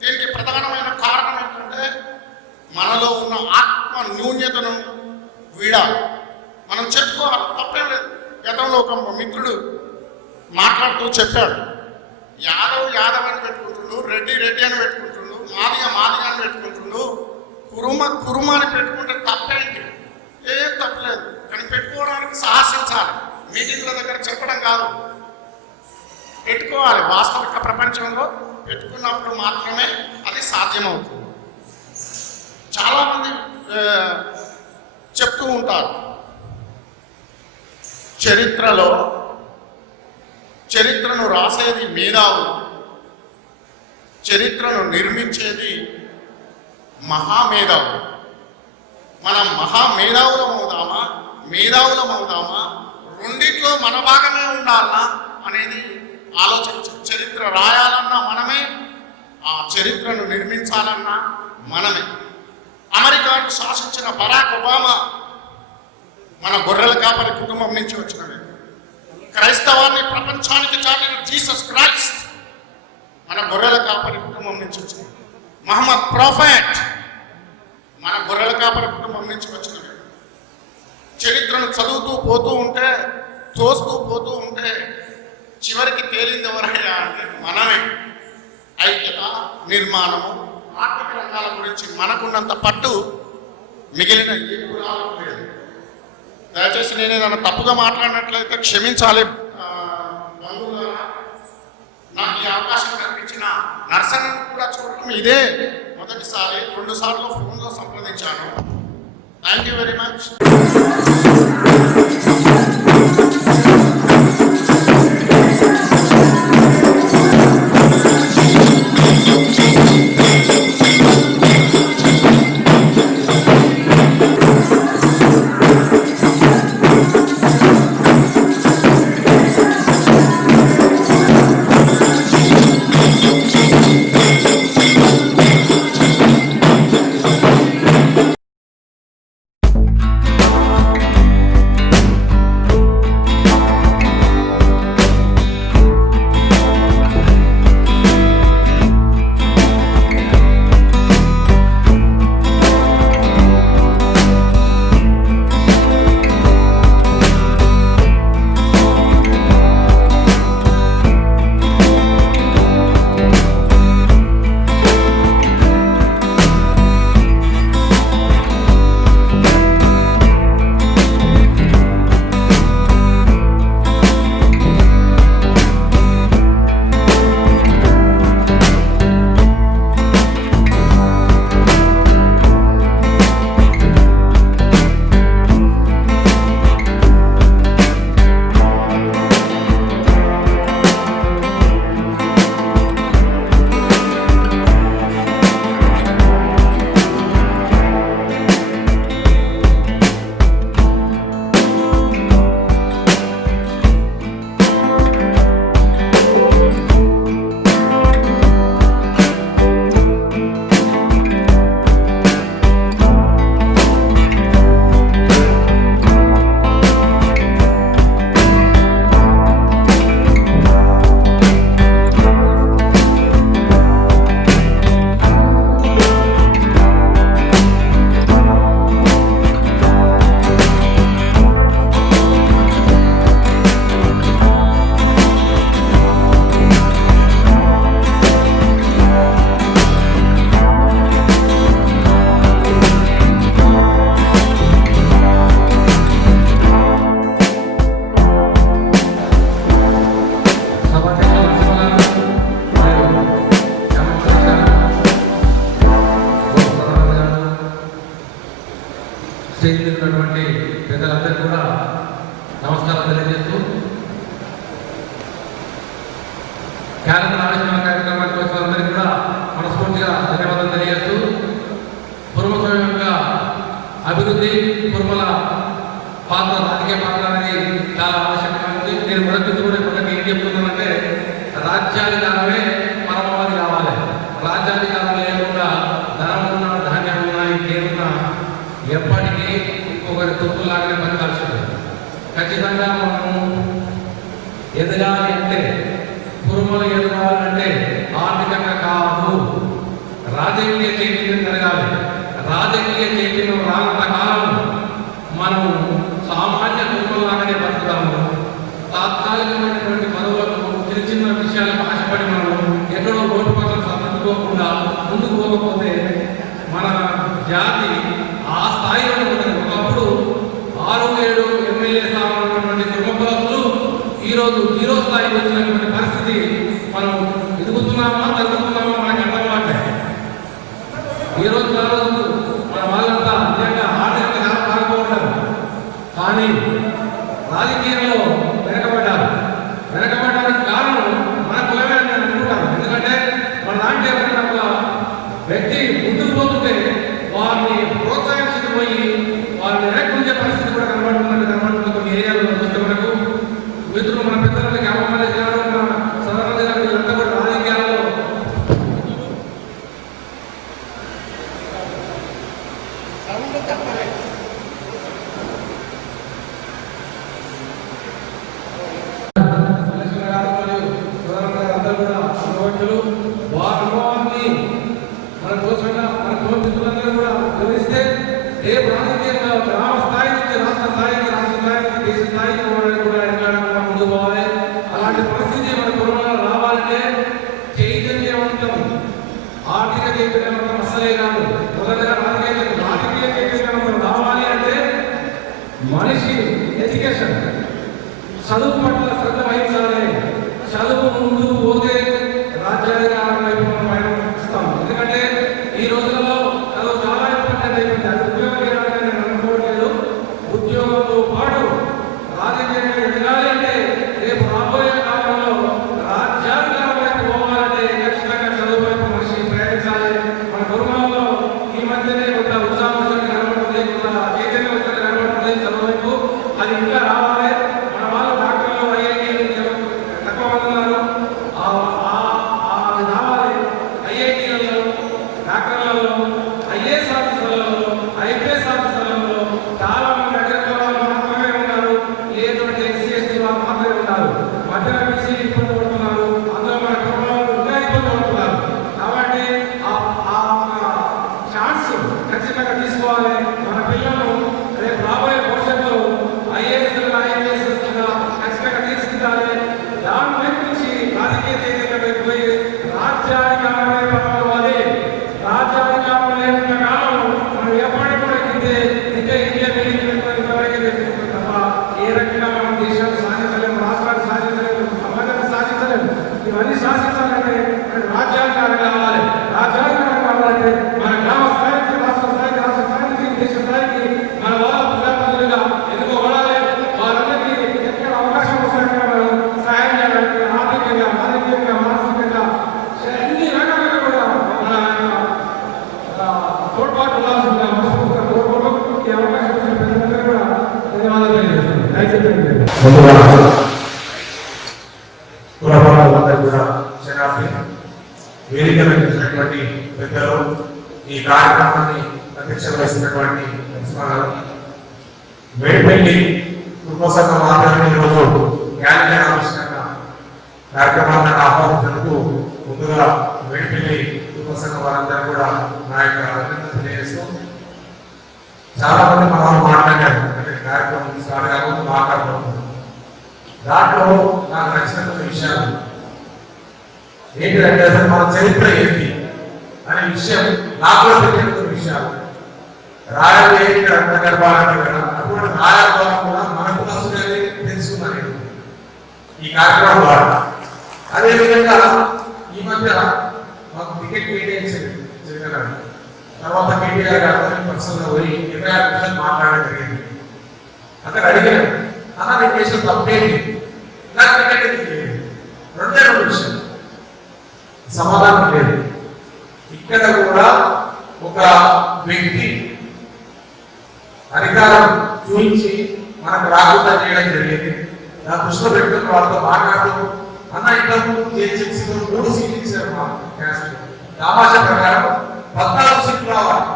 దీనికి ప్రధానమైన కారణం ఏంటంటే, మనలో ఉన్న ఆత్మ న్యూన్యతను వీడాలి, మనం చెప్పుకోవాలి, తప్పేం లేదు. గతంలో ఒక మిత్రుడు మాట్లాడుతూ చెప్పాడు, యాదవ్ యాదవ్ అని పెట్టుకుంటుండు, రెడ్డి రెడ్డి అని పెట్టుకుంటుండు, మాదిగా మాదిగా అని పెట్టుకుంటుండు, కురుమ అని పెట్టుకుంటే తప్పేంటి? ఏం తప్పలేదు, కానీ పెట్టుకోవడానికి సాహసించాలి. మీటింగ్ల దగ్గర చెప్పడం కాదు, పెట్టుకోవాలి. వాస్తవిక ప్రపంచంలో పెట్టుకున్నప్పుడు మాత్రమే అది సాధ్యమవుతుంది. చాలామంది చెప్తూ ఉంటారు, చరిత్రను రాసేది మేధావులు, చరిత్రను నిర్మించేది మహామేధావులు. మనం మహామేధావులం అవుదామా, మేధావులం అవుదామా, రెండిట్లో మన భాగమే ఉండాలనా అనేది ఆలోచించాలి. చరిత్ర రాయాలన్నా మనమే, ఆ చరిత్రను నిర్మించాలన్నా మనమే. అమెరికాను శాసించిన బరాక్ ఒబామా మన గొర్రెల కాపరి కుటుంబం నుంచి వచ్చిన వ్యక్తి. క్రైస్తవాన్ని ప్రపంచానికి చాటిన జీసస్ క్రైస్ట్ మన గొర్రెల కాపరి కుటుంబం నుంచి వచ్చిన. మహమ్మద్ ప్రాఫెట్ మన గొర్రెల కాపరి కుటుంబం నుంచి వచ్చిన వ్యక్తి. చరిత్రను చదువుతూ పోతూ ఉంటే, తోస్తూ పోతూ ఉంటే చివరికి తేలింది ఎవరయ్యా అంటే మనమే. ఐక్యత, నిర్మాణము, ఆర్థిక రంగాల గురించి మనకున్నంత పట్టు మిగిలిన ఏ కులాలకు లేదు. దయచేసి నేను ఏదైనా తప్పుగా మాట్లాడినట్లయితే క్షమించాలి బంధువులారా. నాకు ఈ అవకాశం కల్పించిన నర్సన్ కూడా చూడటం ఇదే మొదటిసారి. 2 సార్లు ఫోన్లో సంప్రదించాను. Thank you very much. ఉన్నటువంటి పెద్దలందరికీ కూడా నమస్కారం తెలియజేస్తూ క్యాలెండర్ ఆవిష్కరణ కార్యక్రమానికి వచ్చిన అందరికీ కూడా మనస్ఫూర్తిగా ధన్యవాదాలు తెలియజేస్తూ కుర్మ యొక్క అభివృద్ధి, కుర్మల పాత్ర, రాజకీయ పాత్ర అనేది చాలా ఆవశ్యకమైనది. నేను మొదటి కూడా ఇప్పటికీ ఏం చెప్తున్నానంటే రాజ్యాధికారమే పరమావధి కావాలి. రాజ్యాధికారం లేకుండా ధనం ఉన్నా, ధాన్యం ఉన్నా, ఇంకేమున్నా ఎప్పటికీ ఇంకొకరి తొక్కులాగానే బతకాల్సింది. ఖచ్చితంగా మనము ఎదగాలి అంటే, కురుమలు ఎదగాలంటే ఆర్థికంగా కాదు, రాజకీయ చైతన్యం జరగాలి. రాజకీయ చైతన్యం రానంత కాలం మనము సామాన్య కుటుంబంలాగానే బతుకుతాము. తాత్కాలికమైనటువంటి పదవులకు చిన్న చిన్న విషయాలకు ఆశపడి మనం ఎక్కడో రోడ్డు పక్కన సర్దుకోకుండా ముందుకు పోకపోతే మన జాతి ఆ స్థాయిలో ఉంటుంది. ఒకప్పుడు 6-7 ఎమ్మెల్యే స్థానంలో కుటుంబస్తులు ఈరోజు 0 స్థాయికి వచ్చినటువంటి పరిస్థితి. మనం ఎదుగుతున్నామా, తగ్గుతున్నామా మనకి అర్థం కావట్లేదు. ఈ రోజు ఆ రోజు మన వాళ్ళంతా నిజంగా ఆర్థికంగా కాకపోతారు, కానీ రాజకీయంలో వెనకబడ్డారు. వెనకబడడానికి వారి అనుభవాన్ని మన తోచినందరూ కూడా వివరిస్తే రేపు రాజకీయంగా గ్రామ స్థాయి నుంచి రాష్ట్ర స్థాయికి, రాష్ట్ర స్థాయికి, దేశ స్థాయికి పోవడానికి కూడా ఎక్కడ ముందు పోవాలి. అలాంటి పరిస్థితి మన కుటుంబంలో రావాలంటే చైతన్యవంతం, ఆర్థిక చైతన్యవంతం అసలే కాదు. మొదటగా రాజకీయ చైతన్యవంతం రావాలి అంటే మనిషి ఎడ్యుకేషన్, చదువు పట్ల శ్రద్ధ వహించాలి. చదువు ముందు పోతే రాజ్యాధికారం వైపు మనం ప్రయత్నిస్తాం. ఎందుకంటే ఈ రోజుల్లో చదువు చాలా ఇంపార్టెంట్ అయిపోయింది. అది ఉద్యోగం చేయాలని నేను అనుకోవట్లేదు. ఉద్యోగంతో పాటు రాజకీయంగా ఎదగాలి అంటే రేపు రాబోయే కాలంలో రాజ్యాధికారం వైపు పోవాలంటే ఖచ్చితంగా చదువు వైపు మనిషి ప్రయత్నించాలి. మన కుటుంబంలో ఈ మధ్యనే కొంత ఉత్సాహం కనబడుతుంది, కొంత చైతన్యం కనబడుతుంది చదువు వైపు. అది ఇంకా రావాలి. మన వాళ్ళు డాక్టర్లు ఐఐటీలు తక్కువ మంది ఉన్నారు. అది రావాలి. ఐఐటీలలో, డాక్టర్లలో, ఐఏఎస్ ఆఫీసర్లలో, ఐపీఎస్ ఆఫీసర్లలో చాలా మంది అగ్రకుల వాళ్ళు మాత్రమే ఉన్నారు. లేదంటే ఎస్సీ ఎస్టీ వాళ్ళు మాత్రమే ఉన్నారు. మధ్యలో బీసీ ఇబ్బంది పడుతున్నారు. అందులో మన కుటుంబంలో ఇంకా ఇబ్బంది పడుతున్నారు. కాబట్టి ఆ ఛాన్స్ ఖచ్చితంగా తీసుకోవాలి. మన పిల్లలు రేపు రాబోయే భవిష్యత్తులో ఐఏఎస్ ఐఏఎస్ ఖచ్చితంగా తీర్చిదిద్దాలి. దాని వైపు నుంచి రాజకీయ చైతన్యం వైపు పోయి రాజ్యాధికారం వైపు పోవాలి. రాజ్యాధికారం లేకున్న కాలం మనం ఎప్పటికి కూడా ఇంతే ఇండియా తప్ప ఏ రకంగా మనం దేశాన్ని సాధించలేము, రాష్ట్రాన్ని సాధించలేము, సమాజాన్ని సాధించలేము. ఇవన్నీ సాధించాలంటే రాజ్యాధికారం కావాలి. రాజ్యాధికారం కావాలంటే మన గ్రామ స్థాయి నుంచి రాష్ట్ర స్థాయికి, రాష్ట్ర స్థాయి నుంచి దేశ స్థాయికి మన వాళ్ళ ప్రజాప్రతినిధులుగా ఎన్నుకోబడాలి. వారందరికీ ఎక్కడ అవకాశం వస్తారో మనం సహాయం చేయడానికి ఆర్థికంగా, రాజకీయంగా, మానసికంగా అన్ని రకాలుగా కూడా మన తోడ్పాటు ఉండాల్సిందిగా మనస్ఫూర్తిగా కోరుకోవడం. ఈ అవకాశం ఇచ్చిన ప్రజలందరూ కూడా ధన్యవాదాలు తెలియజేస్తున్నాను. ముందుగా కులపాలందరూ కూడా క్షణార్థి వేదిక పెట్టినటువంటి పెద్దలు, ఈ కార్యక్రమాన్ని అధ్యక్షత వహిస్తున్నటువంటి ప్రిన్సిపాల్ మేడిపల్లి కుటుంబ సంఘం ఆధ్వర్యంలో ఈరోజు క్యాలెండర్ ఆవిష్కరణ కార్యక్రమాన్ని ఆహ్వానించినందుకు ముందుగా మేడిపల్లి కుటుంబ సంఘం వారందరూ కూడా నా యొక్క అభినందన తెలియజేస్తూ, చాలా మంది మా వాళ్ళు మాట్లాడారు. అంటే కార్యక్రమం స్టార్ట్ కాకుండా మాట్లాడుతున్నాం. దాంట్లో నాకు నచ్చినటువంటి విషయాలు ఏంటంటే అసలు మన చరిత్ర ఏంటి అనే విషయం నాకు కూడా తెలియని విషయాలు. రాయలు ఇక్కడ గర్భాలు కదా, అటువంటి రాయల ద్వారా కూడా మనకు వస్తుందని తెలుసుకున్నాను ఈ కార్యక్రమం ద్వారా. అదేవిధంగా ఈ మధ్య మాకు టికెట్ కేటాయించారు జగన్ గారు. తర్వాత కేటీఆర్ గారు పర్సనల్గా పోయి 26 నిమిషాలు మాట్లాడడం జరిగింది. అక్కడ అడిగాను, అన్న నేను చేసిన తప్పేంటి, నాకు టికెట్ ఎందుకు లేదు? రెండే విషయం, సమాధానం లేదు. ఇక్కడ కూడా ఒక వ్యక్తి అధికారం చూపించి మనకు రాకుండా చేయడం జరిగింది. నా దృష్టిలో పెట్టుకుని వాళ్ళతో మాట్లాడుతూ, అన్న ఇంతకు జేహెచ్ఎంసీలో 3 సీట్లు ఇచ్చారు మా క్యాస్ట్. దామాష ప్రకారం 14 సీట్లు రావాలి.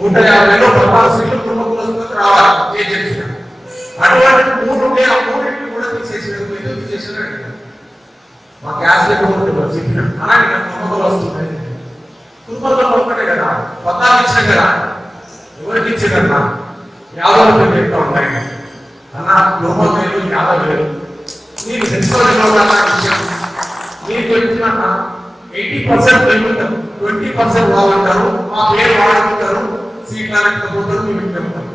150లో 14 సీట్లు కుటుంబ కులస్తులకు రావాలి జేహెచ్ఎంసీ. అటువంటి 3 ఉంటే ఆ 3 కూడా తీసేసాడు. ఎందుకు తీసేసాడు? మా క్యాస్ట్ చెప్పిన అలాగే కుటుంబంలో వస్తున్నాయి. కుటుంబంలో ఒక్కటే కదా, 14 ఇచ్చాం కదా, ఎవరికి ఇచ్చిందన్నా 50 రూపాయలు చెప్తా ఉంటాయి అన్న. కుటుంబం వేలు 50 వేలు నీకు తెలుసుకోవాలన్న విషయం మీరు చెప్తున్నా. 80% పెరుగుతారు, 20% బాగుంటారు, మా పేరు వాడుకుంటారు, సీట్లు అనకపోతారు, మేము చెప్తాం.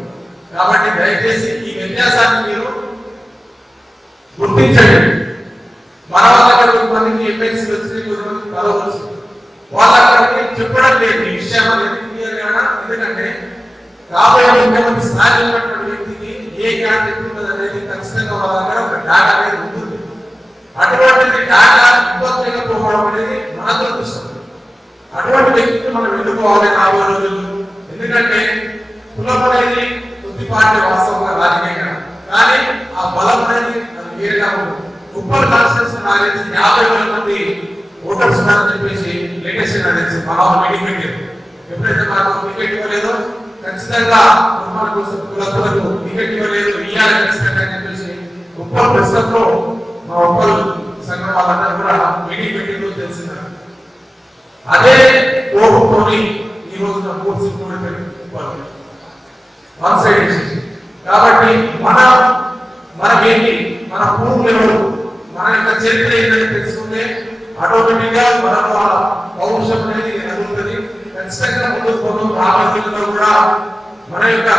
కాబట్టి దయచేసి ఈ వ్యత్యాసాన్ని మీరు గుర్తించండి. మన వాళ్ళ కొంతమందికి ఎమ్మెల్సీ వచ్చింది, కొంతమందికి కలవచ్చు. వాళ్ళకి చెప్పడం లేదు ఈ విషయం అనేది క్లియర్ గా. ఎందుకంటే రాబోయే ముఖ్యమంత్రి స్థాయిలో ఉన్నటువంటి వ్యక్తికి ఏ క్యాండిడేట్ ఉంటుంది అనేది ఖచ్చితంగా వాళ్ళ దగ్గర ఒక డాటా అనేది ఉంటుంది. అటువంటి డాటా ఇవ్వకపోవడం అనేది మన దురదృష్టం. అటువంటి వ్యక్తిని మనం ఎన్నుకోవాలి రాబోయే రోజుల్లో. ఎందుకంటే కులం అనేది కొద్దిపాటి వాస్తవంగా రాజకీయంగా, కానీ ఆ బలం అనేది అది వేరేగా ఉంటుంది. ఉప్పల్ కాన్స్టిట్యూన్సీ నాగేసి 50,000 మంది ఓటర్స్ ఉన్నారని చెప్పేసి లేటెస్ట్ నాగేసి మనం మీటింగ్ పెట్టారు. ఎప్పుడైతే మనకు టికెట్ ఇవ్వలేదో ఖచ్చితంగా ఉప్పల్ కులస్తులకు టికెట్ ఇవ్వలేదు, ఇవ్వాలి ఖచ్చితంగా అని చెప్పేసి ఉప్పల్ పుస్తకంలో మా ఉప్పల్ సంఘం వాళ్ళందరూ కూడా మీటింగ్ పెట్టిందో తెలిసింది. అదే కోపంతోని ఈ రోజున కోర్సు కూడా పెట్టుకోవాలి వన్ సైడ్. కాబట్టి మనకేంటి, మన పూర్వులు ఎవరు, మన యొక్క చరిత్ర ఏంటని తెలుసుకుంటే ఆటోమేటిక్ గా మనకు పౌరుషం అనేది ఎదుగుతుంది. ఖచ్చితంగా ముందుకు పోతాం. రాబోయేలో కూడా మన యొక్క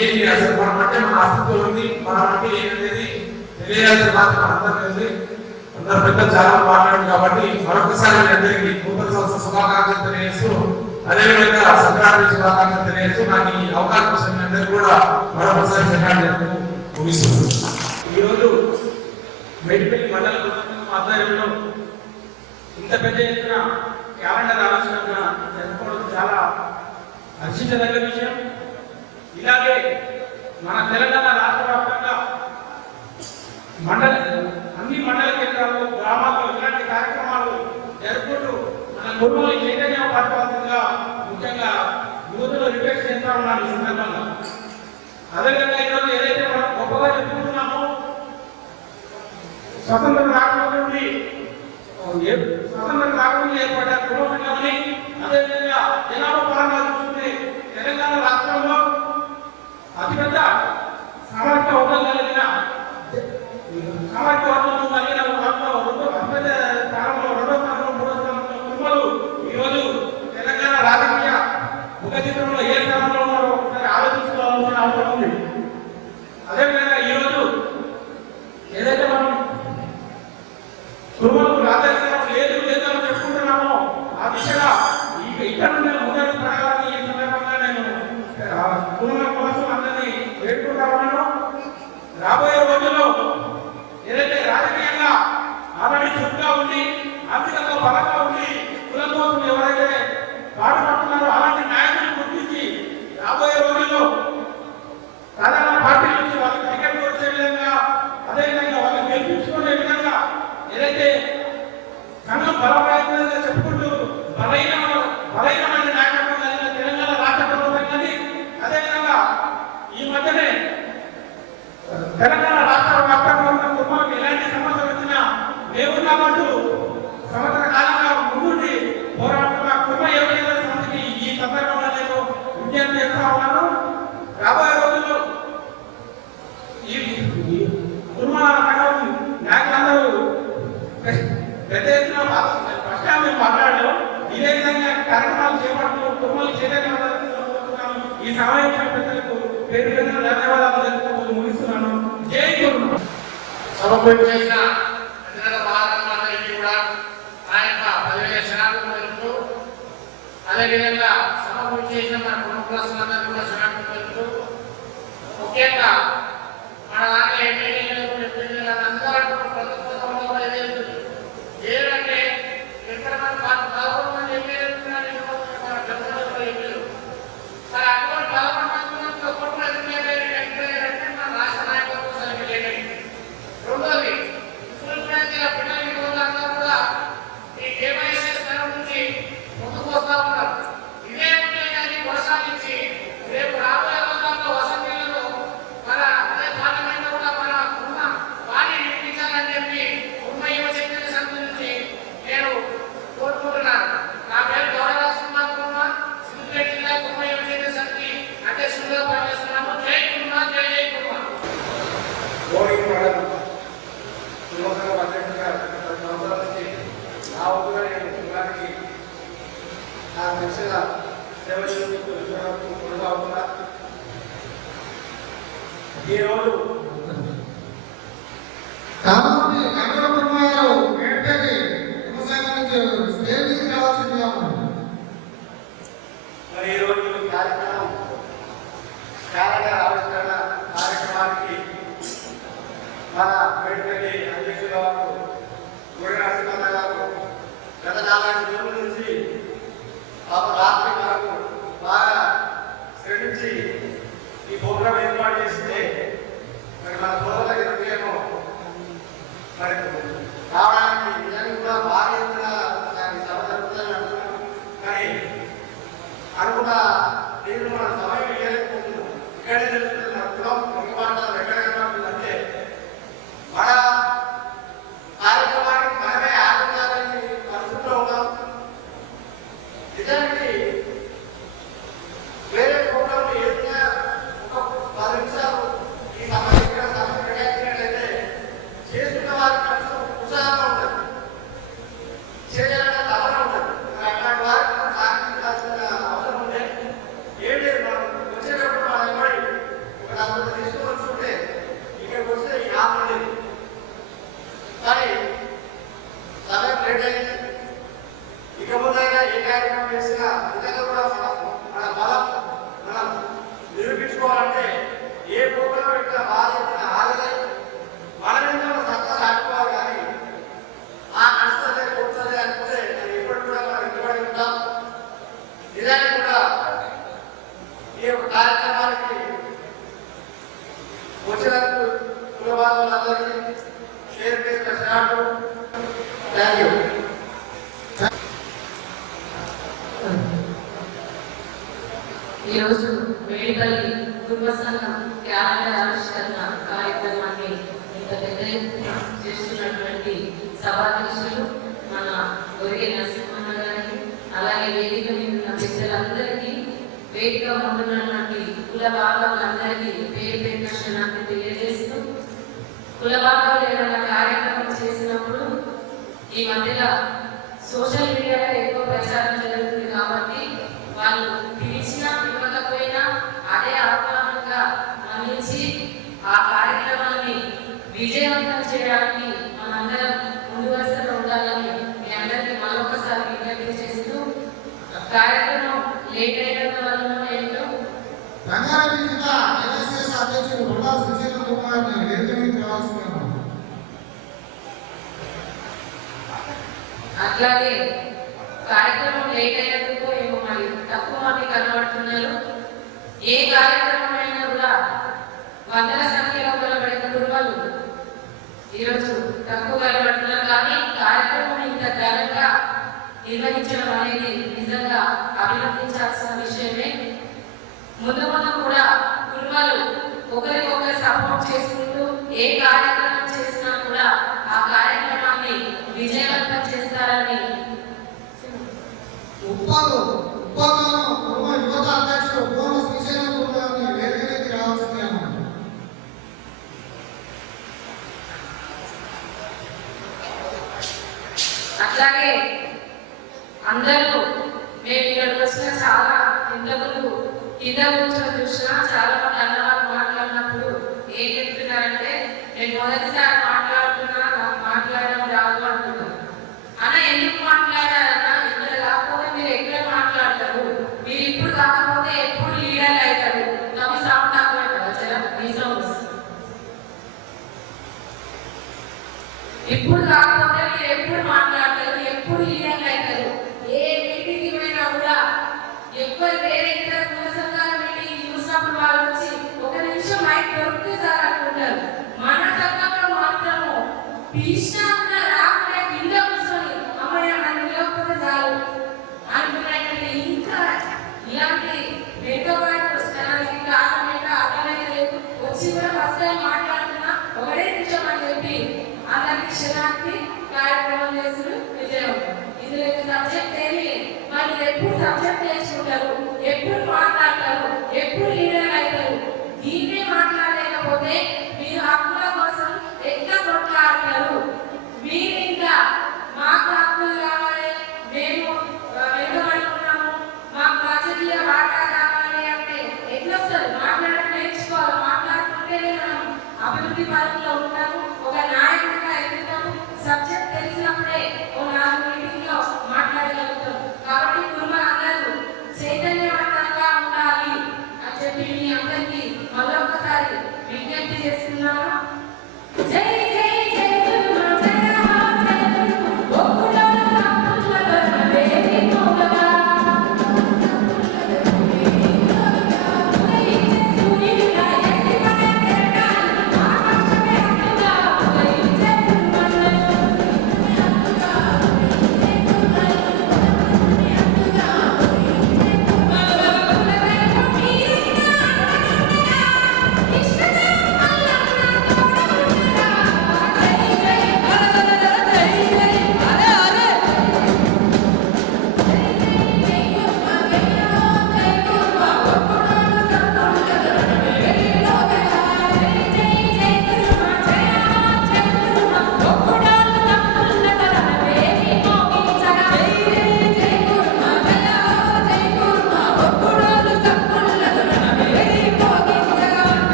ఏంటి అసలు మనం అంటే మన అస్తిత్వం ఉంది, మనం అంటే ఏంటనేది తెలియాల్సిన మాత్రం అందరికీ ఉంది. అందరు పెద్ద చాలా మాట్లాడారు కాబట్టి మరొకసారి అందరికీ నూతన సంవత్సర శుభాకాంక్షలు తెలియజేస్తూ, అదేవిధంగా సంక్రాంతి శుభాకాంక్షలు తెలియజేస్తూ నాకు ఈ అవకాశం అందరూ కూడా మరొకసారి సంక్రాంతి ముగిస్తుంది. ఈరోజు మెట్పల్లి మండల ఆధ్వర్యంలో ఇంత పెద్ద ఎత్తున క్యాలెండర్ ఆలోచనగా జరుపుకోవడం చాలా హర్షించదగ్గ విషయం. ఇలాగే మన తెలంగాణ రాష్ట్ర వ్యాప్తంగా అన్ని మండల కేంద్రాల్లో గ్రామాల్లో ఇలాంటి కార్యక్రమాలు జరుపుకుంటూ మన కుటుంబాన్ని చైతన్యం పరచాల్సిందిగా ముఖ్యంగా యువతలో రిక్వెస్ట్ చేస్తా ఉన్నాను ఈ సందర్భంగా. అదేవిధంగా ఈరోజు ఏదైతే మనం గొప్పగా చెప్పుకుంటున్నామో స్వతంత్రం రాకముందు ఏర్పడ్డ కుటుంబ సంఘమని, అదేవిధంగా జనాభా పరంగా చూస్తుంటే తెలంగాణ రాష్ట్రంలో అతిపెద్ద సామాజిక వర్గం కలిగిన అతిపెద్ద స్థానంలో 2వ స్థానంలో 3వ స్థానంలో కుటుంబాలు ఈరోజు తెలంగాణ రాజకీయ ముఖ చిత్రంలో ఏ స్థానంలో ఉన్నారో ఒకసారి ఆలోచించుకోవాల్సిన అవసరం ఉంది. అదేవిధంగా ఈరోజు ఏదైతే మనం కుటుంబాలకు రాజకీయం లేదు లేదని చెప్పుకుంటున్నామో ఆ దిశగా ఇక్కడ నుండి ముందడుగు పడాలని ఈ సందర్భంగా నేను కుటుంబం కోసం అందరినీ వేడుకుంటా ఉన్నాను. రాబోయే రోజుల్లో ఏదైతే రాజకీయంగా ఆల్రెడీ చుట్టుగా ఉండి ఆర్థికంగా బలంగా ఉండి కులం కోసం ఎవరైతే పాటుపడుతున్నారో అలాంటి నాయకులు గుర్తించి రాబోయే రోజుల్లో సాధారణ పార్టీల నుంచి వాళ్ళకి టికెట్ వచ్చే విధంగా, అదేవిధంగా వాళ్ళని గెలిపించుకునే విధంగా ఏదైతే సంఘం బలపడుతుందో చెప్పుకుంటూ బలహీనమైన నాయకత్వం కలిగిన తెలంగాణ రాష్ట్ర ప్రభుత్వాన్ని, అదేవిధంగా ఈ మధ్యనే తెలంగాణ రాష్ట్ర వ్యాప్తంగా ఉన్న కుటుంబాలకు ఎలాంటి సమస్యలు వచ్చినా మేమున్నామంటూ సంవత్సర కాలంగా ముందుండి పోరాడుతున్న కుటుంబ ఎవరైనా సంస్థకి ఈ సందర్భంగా నేను విజ్ఞప్తి చేస్తా ఉన్నాను. రాబోయే రోజుల్లో ఈ కుటుంబ సంఘం నాయకులందరూ పెద్ద ఎత్తున ఫస్ట్ టైం మేము మాట్లాడలేము. ఇదే విధంగా కార్యక్రమాలు చేపడుతూ కుటుంబాలు చేయాలనుకుంటున్నాను. ఈ సమావేశం పెద్దలకు పేరు పేరున ధన్యవాదాలు తెలుపుతూ ముగిస్తున్నాను. జై గురు. సమర్పణ చేసిన భారతమాతకి కూడా ఆ యొక్క 10,000 శనార్థం తెలుపుతూ, అదేవిధంగా సమర్పణ చేసిన మన కుటుంబస్తులందరూ కూడా శనార్థం తెలుపుతూ, ముఖ్యంగా మన దాంట్లో అందరూ ప్రభుత్వంలో ఏంటంటే ఇక్కడ మనం 11 మంది ఎమ్మెల్యేలు మరి అటువంటి 11 మంది ఒక్కొక్కరు ఎమ్మెల్యేలంటే మన రాష్ట్ర నాయకులకు సరిగ్గా లేని. రెండోది స్కూల్ బ్రాంచీల పిల్లలకి అందరూ కూడా ఈ కేవైసీ స్థలం నుంచి ముందుకు వస్తూ ఉన్నారు. ఇదే ఉంటే కానీ కొనసాగించి రేపు రాబోయే రోజుల్లో వసంతిలో మన అదే పార్లమెంట్ కూడా మన ఉన్న వాణి నిర్మించాలని చెప్పి ఉన్న యువ చైతన్య సంస్థ నుంచి నేను కోరుకుంటున్నాను. నా పేరు గౌరవ కుర్మా, సిద్దిపేట జిల్లా కుర్మ యువ చైతన్య సమితి అధ్యక్షుడిగా పనిచేస్తున్నాము. జై కుర్మా, జై జై కుర్మా. ఈరోజు కాబట్టి కమలపురమారావు మేడ్పల్లి స్టేజీకి రావాల్సిందిగా ఉంది. మరి ఈరోజు కార్యక్రమం క్యాలెండర్ ఆవిష్కరణ కార్యక్రమానికి మన మేడ్పల్లి అధ్యక్షుల వారు గుడి నరసింహన్న గారు గత 4 రోజుల నుంచి రాత్రి వరకు బాగా శ్రమించి ఈ ప్రోగ్రాం ఏర్పాటు చేస్తే మరి మన సోదరులకి హృదయము మరి రావడానికి నిజంగా కూడా భారీ ఎత్తున సభ జరుగుతుందని అంటున్నాం. కానీ అనుకున్న నేను మన సమయం ఇవ్వలేకపోతున్నాం. ఇక్కడే తెలుస్తుంది మన కులం ముఖ్యమంత్రులు ఎక్కడ కనబడుతుందంటే మన కార్యక్రమానికి మన కుటుంబ సంఘం క్యాలెండర్ ఆవిష్కరణ కార్యక్రమాన్ని ఇంత పెద్ద ఎత్తున చేస్తున్నటువంటి సభాధ్యక్షులు మన ఒరిగే నరసింహన్న గారికి, అలాగే వేదిక మీద ఉన్న పెద్దలందరికీ, వేదిక ముందున్నటువంటి కుల భాగాలందరికీ పేరు పేరున క్షణాన్ని తెలియజేస్తూ, కుల భాగాలు ఏదైనా కార్యక్రమం చేసినప్పుడు ఈ మధ్యలో సోషల్ మీడియాలో ఎక్కువ ప్రచారం జరుగుతుంది కాబట్టి వాళ్ళు పిలిచినా ఇవ్వకపోయినా అదే ఆహ్వానంగా మన్నించి ఆ కార్యక్రమాన్ని విజయవంతం చేయడానికి మనందరం ముందు వరుసలో ఉండాలని మీ అందరికీ మరొకసారి విజ్ఞప్తి చేస్తూ, కార్యక్రమం లేట్ అయినందు వలన ఏంటో రంగారెడ్డి జిల్లా ఏఐసిఎస్ అధ్యక్షుడు బండా శ్రీశైలం కుమార్ని వేదిక మీదకి రావాల్సింది. అట్లాగే కార్యక్రమం లేట్ అయినందుకు ఏమో మరి తక్కువ మంది కనబడుతున్నారు. ఏ కార్యక్రమం అయినా కూడా వందల సంఖ్యలో కనబడే కుటుంబాలు ఈరోజు తక్కువ కనబడుతున్నారు. కానీ కార్యక్రమం ఇంత ఘనంగా నిర్వహించడం అనేది నిజంగా అభినందించాల్సిన విషయమే. ముందు ముందు కూడా కుటుంబాలు ఒకరికొకరు సపోర్ట్ చేసుకుంటూ ఏ కార్యక్రమం చేసినా కూడా ఆ కార్యక్రమాన్ని విజయవంతం చేస్తారని ఉప్పాలో కుటుంబ యువత అధ్యక్షుడు బోన శ్రీశైలం కుమార్ని వేదిక మీదకి రావాల్సింది అన్నారు. అట్లాగే అందరూ మేము ఇక్కడికి వచ్చిన చాలా ఇంతకుముందు కింద కూర్చొని చూసినా చాలా మంది అన్నవాళ్ళు మాట్లాడినప్పుడు ఏం చెప్తున్నారంటే, నేను మొదటిసారి మాట్లాడుతున్నా, నాకు మాట్లాడడం రాదు అంటున్నారు. అన్న ఎందుకు మాట్లాడారన్నా, ఇక్కడ కాకపోతే మీరు ఎక్కడ మాట్లాడతారు, మీరు ఇప్పుడు కాకపోతే ఎప్పుడు లీడర్ అవుతారు. నమ్మి సౌండ్ తక్కువ ఇప్పుడు కాకపోతే మీరు ఎప్పుడు మాట్లాడతారు, ఎప్పుడు లీడర్ అవుతారు. ఏ మీటింగ్ పోయినా కూడా ఎవరు వేరే ఇతర కుల సంఘాల మీటింగ్ చూసినప్పుడు వాళ్ళు వచ్చి ఒక నిమిషం మైక్ దొరికితే సార్ అనుకుంటారు. మన సంఘంలో మాత్రము పిలిచినా కూడా రాకుండా కింద కూర్చొని అమ్మయ్య నన్ను నిలవకపోతే చాలు అనుకున్నట్టు ఇంకా ఇలాంటి వెనుకబాటు స్థానానికి కారణం ఏంటో అర్థమైతే లేదు. వచ్చి కూడా ఫస్ట్ టైం మాట్లాడుతున్నా ఒకటే నిమిషం అని చెప్పి అందరి క్షణానికి కార్యక్రమం చేసిన విజయం. ఇందులో సబ్జెక్ట్ ఏమీ లేదు. మరి ఎప్పుడు సబ్జెక్ట్ నేర్చుకుంటారు, ఎప్పుడు మాట్లాడతారు, ఎప్పుడు లీడర్ అవుతారు. దీన్నే మాట్లాడలేకపోతే మీరు హక్కుల కోసం ఎట్లా కొట్లాడతారు. మీరు ఇంకా మాకు హక్కులు కావాలి, మేము వెనుకబడి ఉన్నాము, మాకు రాజకీయ వాటా కావాలి అంటే ఎట్లా వస్తారు? మాట్లాడడం నేర్చుకోవాలి. మాట్లాడుకుంటేనే మనం అభివృద్ధి పరంలో ఉంటాము, ఒక నాయకుడిగా ఎదుగుతాము. సబ్జెక్ట్ తెలిసినప్పుడే ఓ 4 మీటింగ్లో మాట్లాడగలుగుతాం. కాబట్టి కుటుంబాలందరూ చైతన్యవంతంగా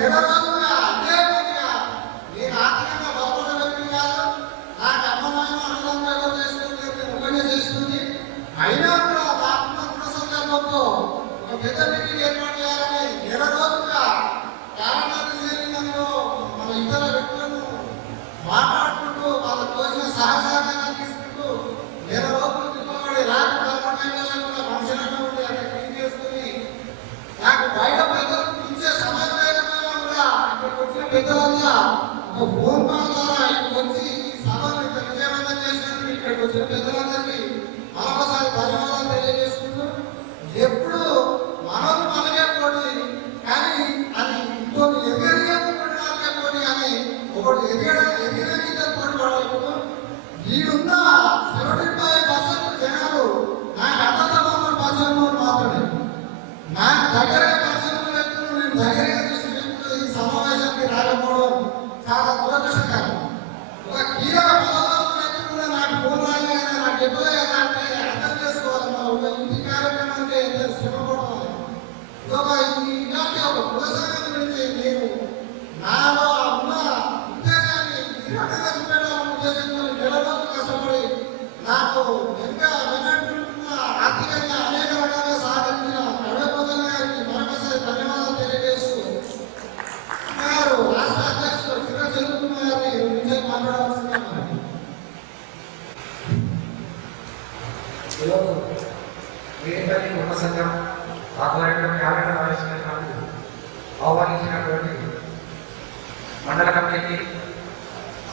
నెల రోజులుగా అదే పనిగా నేను ఆర్థికంగా బాగుపడే వ్యక్తిని కాదు. నాకు అమ్మనాయన అన్నదానం ఎవరు చేసుకుంటే ఒకనే చేసుకుంది. అయినా కూడా ఆత్మహత్య సందర్భంలో ఒక పెద్ద మీటింగ్ ఏర్పాటు చేయాలని నెల రోజులుగా కారణాలు జరిగినందులో మన ఇతర వ్యక్తులను మాట్లాడుకుంటూ వాళ్ళకు తోచిన సహకారాలు తీసుకుంటూ నెల రోజులు తిప్పబడి రాక కూడా మనుషులను ఉండి అక్కడ క్లీన్ చేసుకుని నాకు బయట పెద్దలు పిలిచే సమయం లేకపోయినా కూడా ఇక్కడికి వచ్చిన పెద్దలంతా ఒక ఫోన్ కాల్ ద్వారా ఇక్కడికి వచ్చి సభను ఇక్కడ విజయవంతం చేసినందుకు ఇక్కడికి వచ్చిన పెద్దలందరికీ మరొకసారి ధన్యవాదాలు తెలియజేసుకుంటూ ఎప్పుడు మనల్ని మనమే పోటీ కానీ అది ఇంకొక ఎదిగే పోటీ అని ఒకటి ఎదిగడానికి పోటీ పడలేదు. వీడున్న 75% జనాలు నాకు అర్థమవుతున్న పచ్చలు మాత్రమే నాకు దగ్గరగా పచ్చలు వ్యక్తులు నేను దగ్గరగా చూసిన వ్యక్తులు ఈ సమావేశానికి రాకపోవడం చాలా దురదృష్టకరం. ఒక కీలక పదవులు వ్యక్తులు కూడా నాకు ఫోన్ రాలేదా నాకు చెప్పలేదా అంటే అర్థం చేసుకోవాలన్నా ఒక ఇంటి కార్యక్రమం అంటే ఎంత శ్రమపడవాలి. ఇలాంటి ఒక పురస్కారం గురించి నేను నాలో ఉన్న ఉద్దేశాన్ని నిరంతరంగా చూపెట్టాలన్న ఉద్దేశంతో నెల రోజులు కష్టపడి నాకు ఇంకా వినట్టున్న ఆర్థికంగా అనేక రకాలుగా సహకరించిన ప్రజాపతుల గారికి మరొకసారి ధన్యవాదాలు తెలియజేస్తూ గారు రాష్ట్ర అధ్యక్షులు చిన్న చెరుకున్న గారిని నుంచి మాట్లాడాల్సిందిగా కుటుంబ సంఘం ఆధ్వర్యంలో క్యాలెండర్ ఆవిష్కరణకు ఆహ్వానించినటువంటి మండల కమిటీకి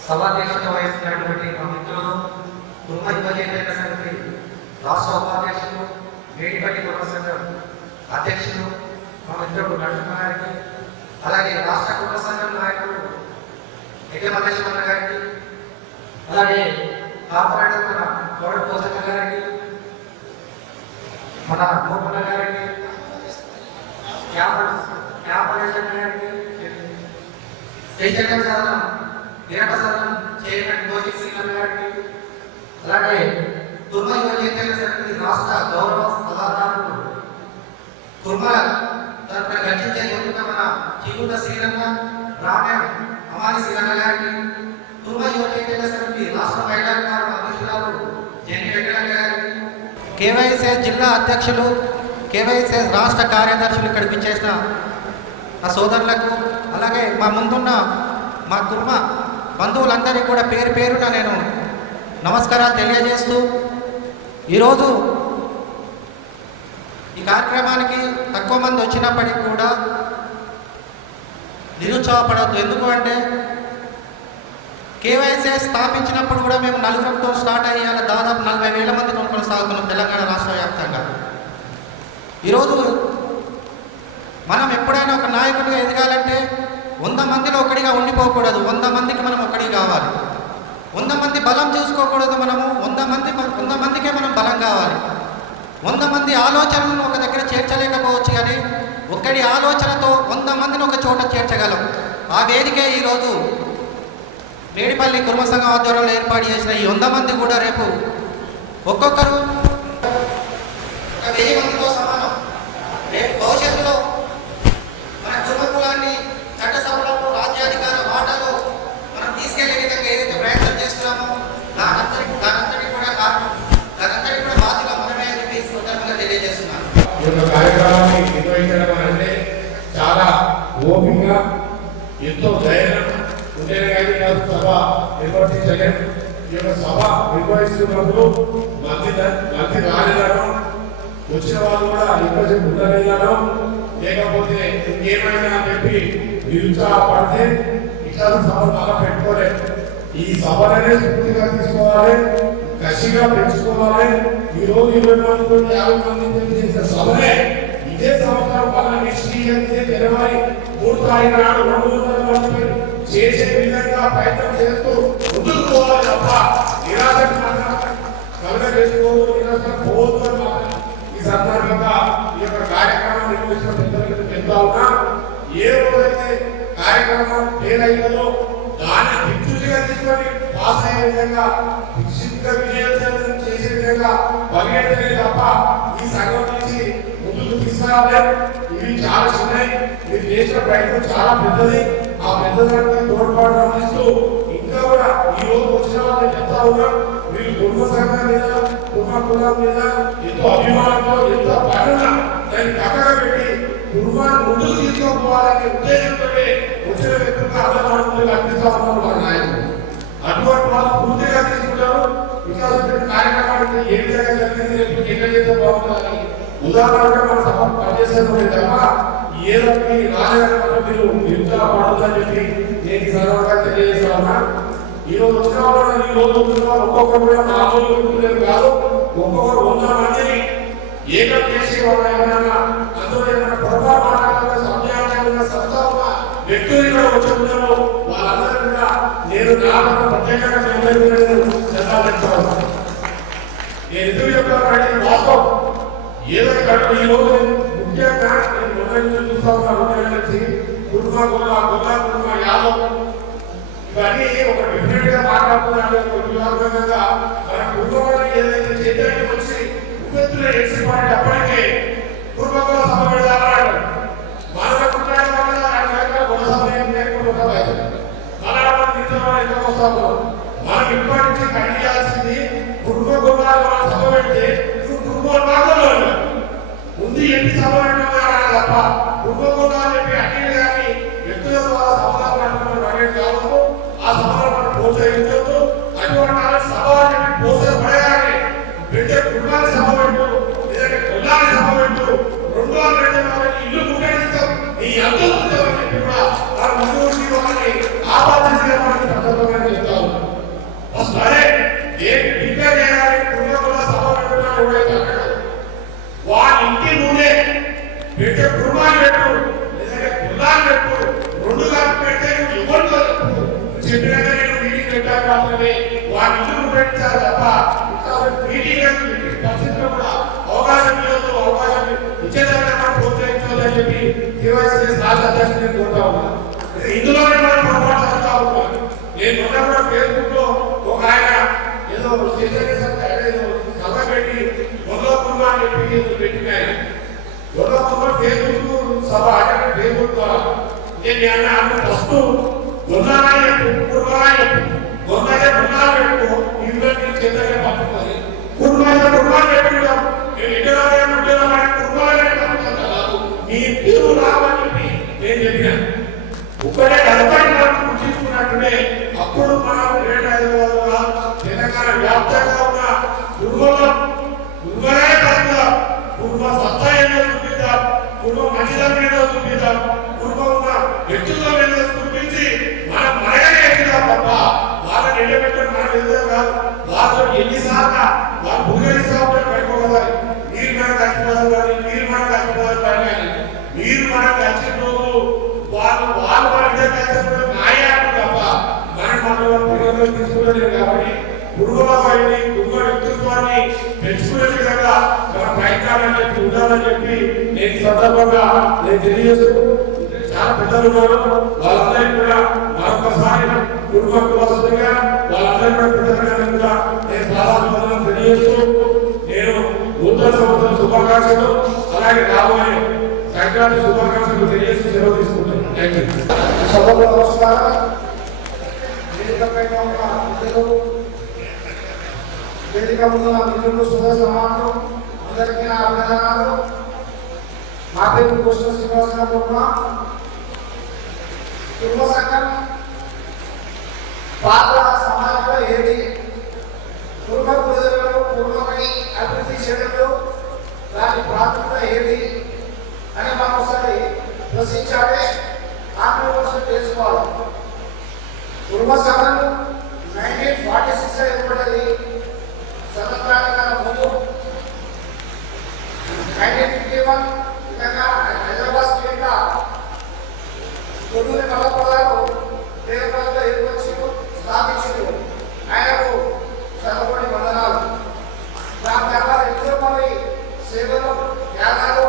సభాధ్యక్షత వహిస్తున్నటువంటి మా మిత్రులు కుటుంబ యువజన సమితి రాష్ట్ర ఉపాధ్యక్షులు మేడిపల్లి కుటుంబ సంఘం అధ్యక్షులు మా మిత్రుడు నరసింహ గారికి అలాగే రాష్ట్ర కుటుంబ సంఘం నాయకుడు యజ్ఞమల్లేశ్వర గారికి అలాగే కార్పొరేటర్ మన గౌరవ పోషక గారికి మన గోపన్న గారికి క్యాంపరేషన్ గారికి చైతన్య సాధనం వీరట సాధనం చైర్మన్ కోచింగ్ సింగర్ గారికి అలాగే తుర్మ యువ చైతన్య సమితి రాష్ట్ర గౌరవ సలహాదారులు తుర్మ తరఫున గర్జించే యువత మన చిగుత శ్రీరంగ రామ్యం అమాని శ్రీరంగ గారికి తుర్మ యువ చైతన్య సమితి రాష్ట్ర మహిళా విభాగం అధ్యక్షురాలు జెని వెంకటయ్య గారికి కేవైసీఎస్ జిల్లా అధ్యక్షులు కేవైసీఎస్ రాష్ట్ర కార్యదర్శులు ఇక్కడికి విచ్చేసిన నా సోదరులకు అలాగే మా ముందున్న మా కుర్మ బంధువులందరికీ కూడా పేరు పేరున నేను నమస్కారాలు తెలియజేస్తూ ఈరోజు ఈ కార్యక్రమానికి తక్కువ మంది వచ్చినప్పటికీ కూడా నిరుత్సాహపడవద్దు. ఎందుకు అంటే కేవైసీఎస్ స్థాపించినప్పుడు కూడా మేము నలుగురంతో స్టార్ట్ అయ్యాక దాదాపు 40,000 మందితో కొనసాగుతున్నాం తెలంగాణ రాష్ట్ర వ్యాప్తంగా. ఈరోజు మనం ఎప్పుడైనా ఒక నాయకుడిగా ఎదగాలంటే 100 మందిలో ఒకటిగా ఉండిపోకూడదు. 100 మందికి మనం ఒకటి కావాలి. 100 మంది బలం చూసుకోకూడదు. మనము 100 మందికే మనం బలం కావాలి. 100 మంది ఆలోచనలను ఒక దగ్గర చేర్చలేకపోవచ్చు, కానీ ఒక్కడి ఆలోచనతో 100 మందిని ఒక చోట చేర్చగలం. ఆ వేదికే ఈరోజు మేడిపల్లి కుర్మ సంఘం ఆధ్వర్యంలో ఏర్పాటు చేసిన ఈ 100 మంది కూడా రేపు ఒక్కొక్కరు 1000 మందితో సమానం. రేపు భవిష్యత్తులో మన కుర్మ కులాన్ని చట్టసభలలో రాజ్యాధికార వాటాలో మనం తీసుకెళ్లే విధంగా ఏదైతే ప్రయత్నం చేస్తున్నామో దానంతటి కూడా కారణం, దానంతటి కూడా బాధ్యత మనమే అని చెప్పి సందర్భంగా తెలియజేస్తున్నాను. ఈ యొక్క కార్యక్రమాన్ని నిర్వహించడం అంటే చాలా ఓపిక, ఎంతో ధైర్యం ఉంటేనే కానీ సభ నిర్వర్తించలేం. ఈ యొక్క సభ నిర్వహిస్తున్నప్పుడు మంచి రాలేదనో వచ్చిన వాళ్ళు కూడా ఎక్కువ ఉండలేదనో లేకపోతే ఇంకేమైనా చెప్పి నిరుత్సాహపడితే ఇట్లా సభ బాగా పెట్టుకోలేదు. ఈ సభలనే స్ఫూర్తిగా తీసుకోవాలి, కసిగా పెంచుకోవాలి. ఈ రోజు 24-50 మంది చేసిన సభనే ఇదే సంవత్సరం బాగా నిశ్చయించే జనవరి 3 తారీఖు నాడు 200 మంది చేసే విధంగా ప్రయత్నం చేస్తూ ముందుకు పోవాలి తప్ప నిరాశకు మాత్రం కలగ చేసుకోవద్దు, నిరాశ పోవద్దు. ఈ సందర్భంగా ఈ యొక్క కార్యక్రమం నిర్వహించిన పెద్దలకు చెప్తా ఉన్నా, ఏ రోజైతే కార్యక్రమం ఏదైతుందో దాన్ని దిక్సూచిగా తీసుకొని పాస్ అయ్యే విధంగా విజయోత్సవం చేసే విధంగా పరిగెత్తలే తప్ప ఈ సంఘం నుంచి ముందుకు తీసుకురావాలి. ఇవి చాలా చిన్నవి, మీరు చేసిన ప్రయత్నం చాలా పెద్దది. ఆ పెద్దదానికి తోడ్పాటు అందిస్తూ ఇంకా కూడా ఈ రోజు వచ్చిన వాళ్ళని చెప్తా ఉన్నాం, మీరు కుటుంబ సంఘం మీద కుటుంబ మీద ఎంతో అభిమానంతో ఎంతో ప్రేరణ దాన్ని పక్కగా పెట్టి కుటుంబాన్ని ముందుకు తీసుకోవాలనే ఉద్దేశంతో వచ్చిన వ్యక్తులుగా అభిమానులు అనిపిస్తా ఉన్నారు మన నాయకులు. అటువంటి వాళ్ళు పూర్తిగా తీసుకుంటారు. వికాస కార్యక్రమానికి ఏ విధంగా జరిగింది ఎట్లా చేస్తే బాగుంటుందని ఉదాహరణగా మన సభ పనిచేసేది తప్ప ఏదో రాజకీయ మీరు యుద్ధాల పడొద్దని చెప్పి నేను ఈ సందర్భంగా తెలియజేస్తా ఉన్నా. ఈ రోజు వచ్చిన వాళ్ళు ఈ రోజు వచ్చిన వాళ్ళు ఒక్కొక్కరు కూడా 4 రోజులు కాదు, ఒక్కొక్కరు 100 మందిని ఏకం చేసి వాళ్ళ ఏమైనా అందులో ఏమైనా పొరపాటు మాట్లాడాలని సంజాయించాలన్న సత్తా ఉన్న వ్యక్తులు ఇక్కడ వచ్చి ఉన్నారో వాళ్ళందరూ కూడా నేను నాలుగు ప్రత్యేకంగా చెప్పాలంటాను. నేను ఎదురు చెప్పాలంటే వాస్తవం ఏదో ఇక్కడ ఈ రోజు ముఖ్యంగా నేను మొదటి చూస్తా ఉన్నాను కుటుంబ యాదవ్ ఇవన్నీ ఒక డిఫరెంట్ గా మాట్లాడుతున్నాడు. వివాదంగా మన కుటుంబానికి ఏదైతే చైతన్యం వచ్చి ఉపేతులు ఎక్సిపాటి అప్పటికే కుటుంబంలో సభ పెడతాడు. మన కుటుంబాల మనం ఇప్పటి నుంచి కడియాల్సింది కుటుంబ కుటుంబాల సభ పెడితే కుటుంబ ముందు ఎన్ని సభ పెట్టాలి తప్ప కుటుంబ కుటుంబాలు చెప్పి అన్ని కానీ వ్యక్తుల ద్వారా సభలు కావచ్చు. ఆ సభలో మనం ప్రోత్సహించవచ్చు. అటువంటి సభ ప్రోత్సాహపడగానే పెట్టే కుటుంబాన్ని సభ పెట్టు, లేదంటే కులాన్ని సభ పెట్టు, 2 వాళ్ళకి ఇల్లు ముట్టడిస్తాం నీ అంతస్తు అని చెప్పి కూడా ఆ ముందు వాళ్ళని ఆపాదించే మనకి సందర్భంగా చెప్తా ఉన్నాం. సరే ఇంకా చేయాలి కుటుంబంలో సభ పెట్టడానికి కూడా వాళ్ళ ఇంటి ముందే పెట్టే కుటుంబాన్ని పెట్టు, లేదంటే కులాన్ని పెట్టు, 2 గారు పెడితే ఎవరితో చెప్పినాక నేను మీటింగ్ పెట్టాను మాత్రమే వాళ్ళ ఇల్లు పెట్టారు తప్ప మీటింగ్ పరిస్థితుల్లో కూడా అవకాశం ఇవ్వదు, అవకాశం ఇచ్చేదాన్ని ప్రోత్సహించదని చెప్పి కేవైసీ రాష్ట్ర అధ్యక్షుడిని కోరుతా ఉన్నాను. ఇందులోనే మనం పొరపాటు అవుతా ఉన్నాం. నేను మొన్న కూడా ఫేస్బుక్ లో ఒక ఆయన ఏదో సభ పెట్టి మొదల కుటుంబాన్ని చెప్పి పెట్టినాయి. మొదల కుటుంబం ఫేస్బుక్ సభ అంటే ఫేస్బుక్ ద్వారా నేను ఫస్ట్ గున్నారాయి కుటుంబాన్ని గున్నారే గున్నాలు పెట్టుకో ఇంట్లో చేతగా పంచుతుంది కుటుంబాన్ని పెట్టుకుంటాం. నేను ఇంట్లో కుటుంబాలు మీ పేరు రావని చెప్పి నేను చెప్పాను. ఒక్కడే అర్థాన్ని గుర్తించుకున్నట్టునే అప్పుడు మనం తెలంగాణ వ్యాప్తంగా ఉన్న కుటుంబంలో కుటుంబమే కాకుండా కుటుంబ సత్తా ఏదో చూపిద్దాం, కుటుంబం మంచిదనం ఏదో చూపిద్దాం, కుటుంబం ఉన్న వ్యక్తుత్వం ఏదో చూపించి మనం మనగానే ఎదుగుదాం తప్ప వాళ్ళని నిలబెట్టడం మనం ఎదుగుదాం కాదు. వాళ్ళతో ఎన్నిసార్లు వాళ్ళు భూగరిస్తా ఉంటారు పడిపోగలరు. మీరు మనం కష్టపడాలి కానీ మీరు మనం కష్టపడాలి కానీ మీరు మనం కష్టం రోజు వాళ్ళు మన విధంగా కష్టపడడం నాయాలు తప్ప మనం మనం తీసుకుంటలేదు. కాబట్టి కుటుంబాన్ని కుటుంబ వ్యక్తిత్వాన్ని పెంచుకునే విధంగా మన ప్రయత్నాలని చెప్పి ఉండాలని చెప్పి నేను సందర్భంగా నేను తెలియజేస్తూ చాలా పెద్దలు ఉన్నారు. వాళ్ళందరికీ కూడా మరొకసారి కుటుంబ కులస్తుగా వాళ్ళందరికీ కూడా పెద్దలను కూడా నేను ప్రాధాన్యతలను తెలియజేస్తూ నేను నూతన సంవత్సరం శుభాకాంక్షలు అలాగే రాబోయే సంక్రాంతి శుభాకాంక్షలు తెలియజేస్తూ సెలవు తీసుకుంటాను. Thank you. సభకు నమస్కారం. వేదికపైన ఉన్న మిత్రులు, వేదిక ముందు నా మిత్రులు, శుభ సమాజం అందరికీ నా అభినందనాలు. మా పేరు కృష్ణ శ్రీనివాసరావు. కుటుంబ సంఘం పాత్ర సమాజంలో ఏది, కుటుంబ ప్రజలను కుటుంబాన్ని అభివృద్ధి చేయడంలో దాని ప్రాముఖ్యత ఏది అని మనం ఒకసారి ప్రశ్నించాలి, ఆత్మవిమర్శనం చేసుకోవాలి. కుటుంబ సంఘం 1946 ఏర్పడింది. స్వతంత్రానికి ముందు 1951 హైదరాబాద్ స్టేట్ తొమ్మిది నల్లపదాలు హైదరాబాద్లో ఏర్పరిచి స్థాపించారు. ఆయనకు సర్వపడి వందనాలు. దాని తర్వాత ఎంతో మంది సేవలు త్యాగాలు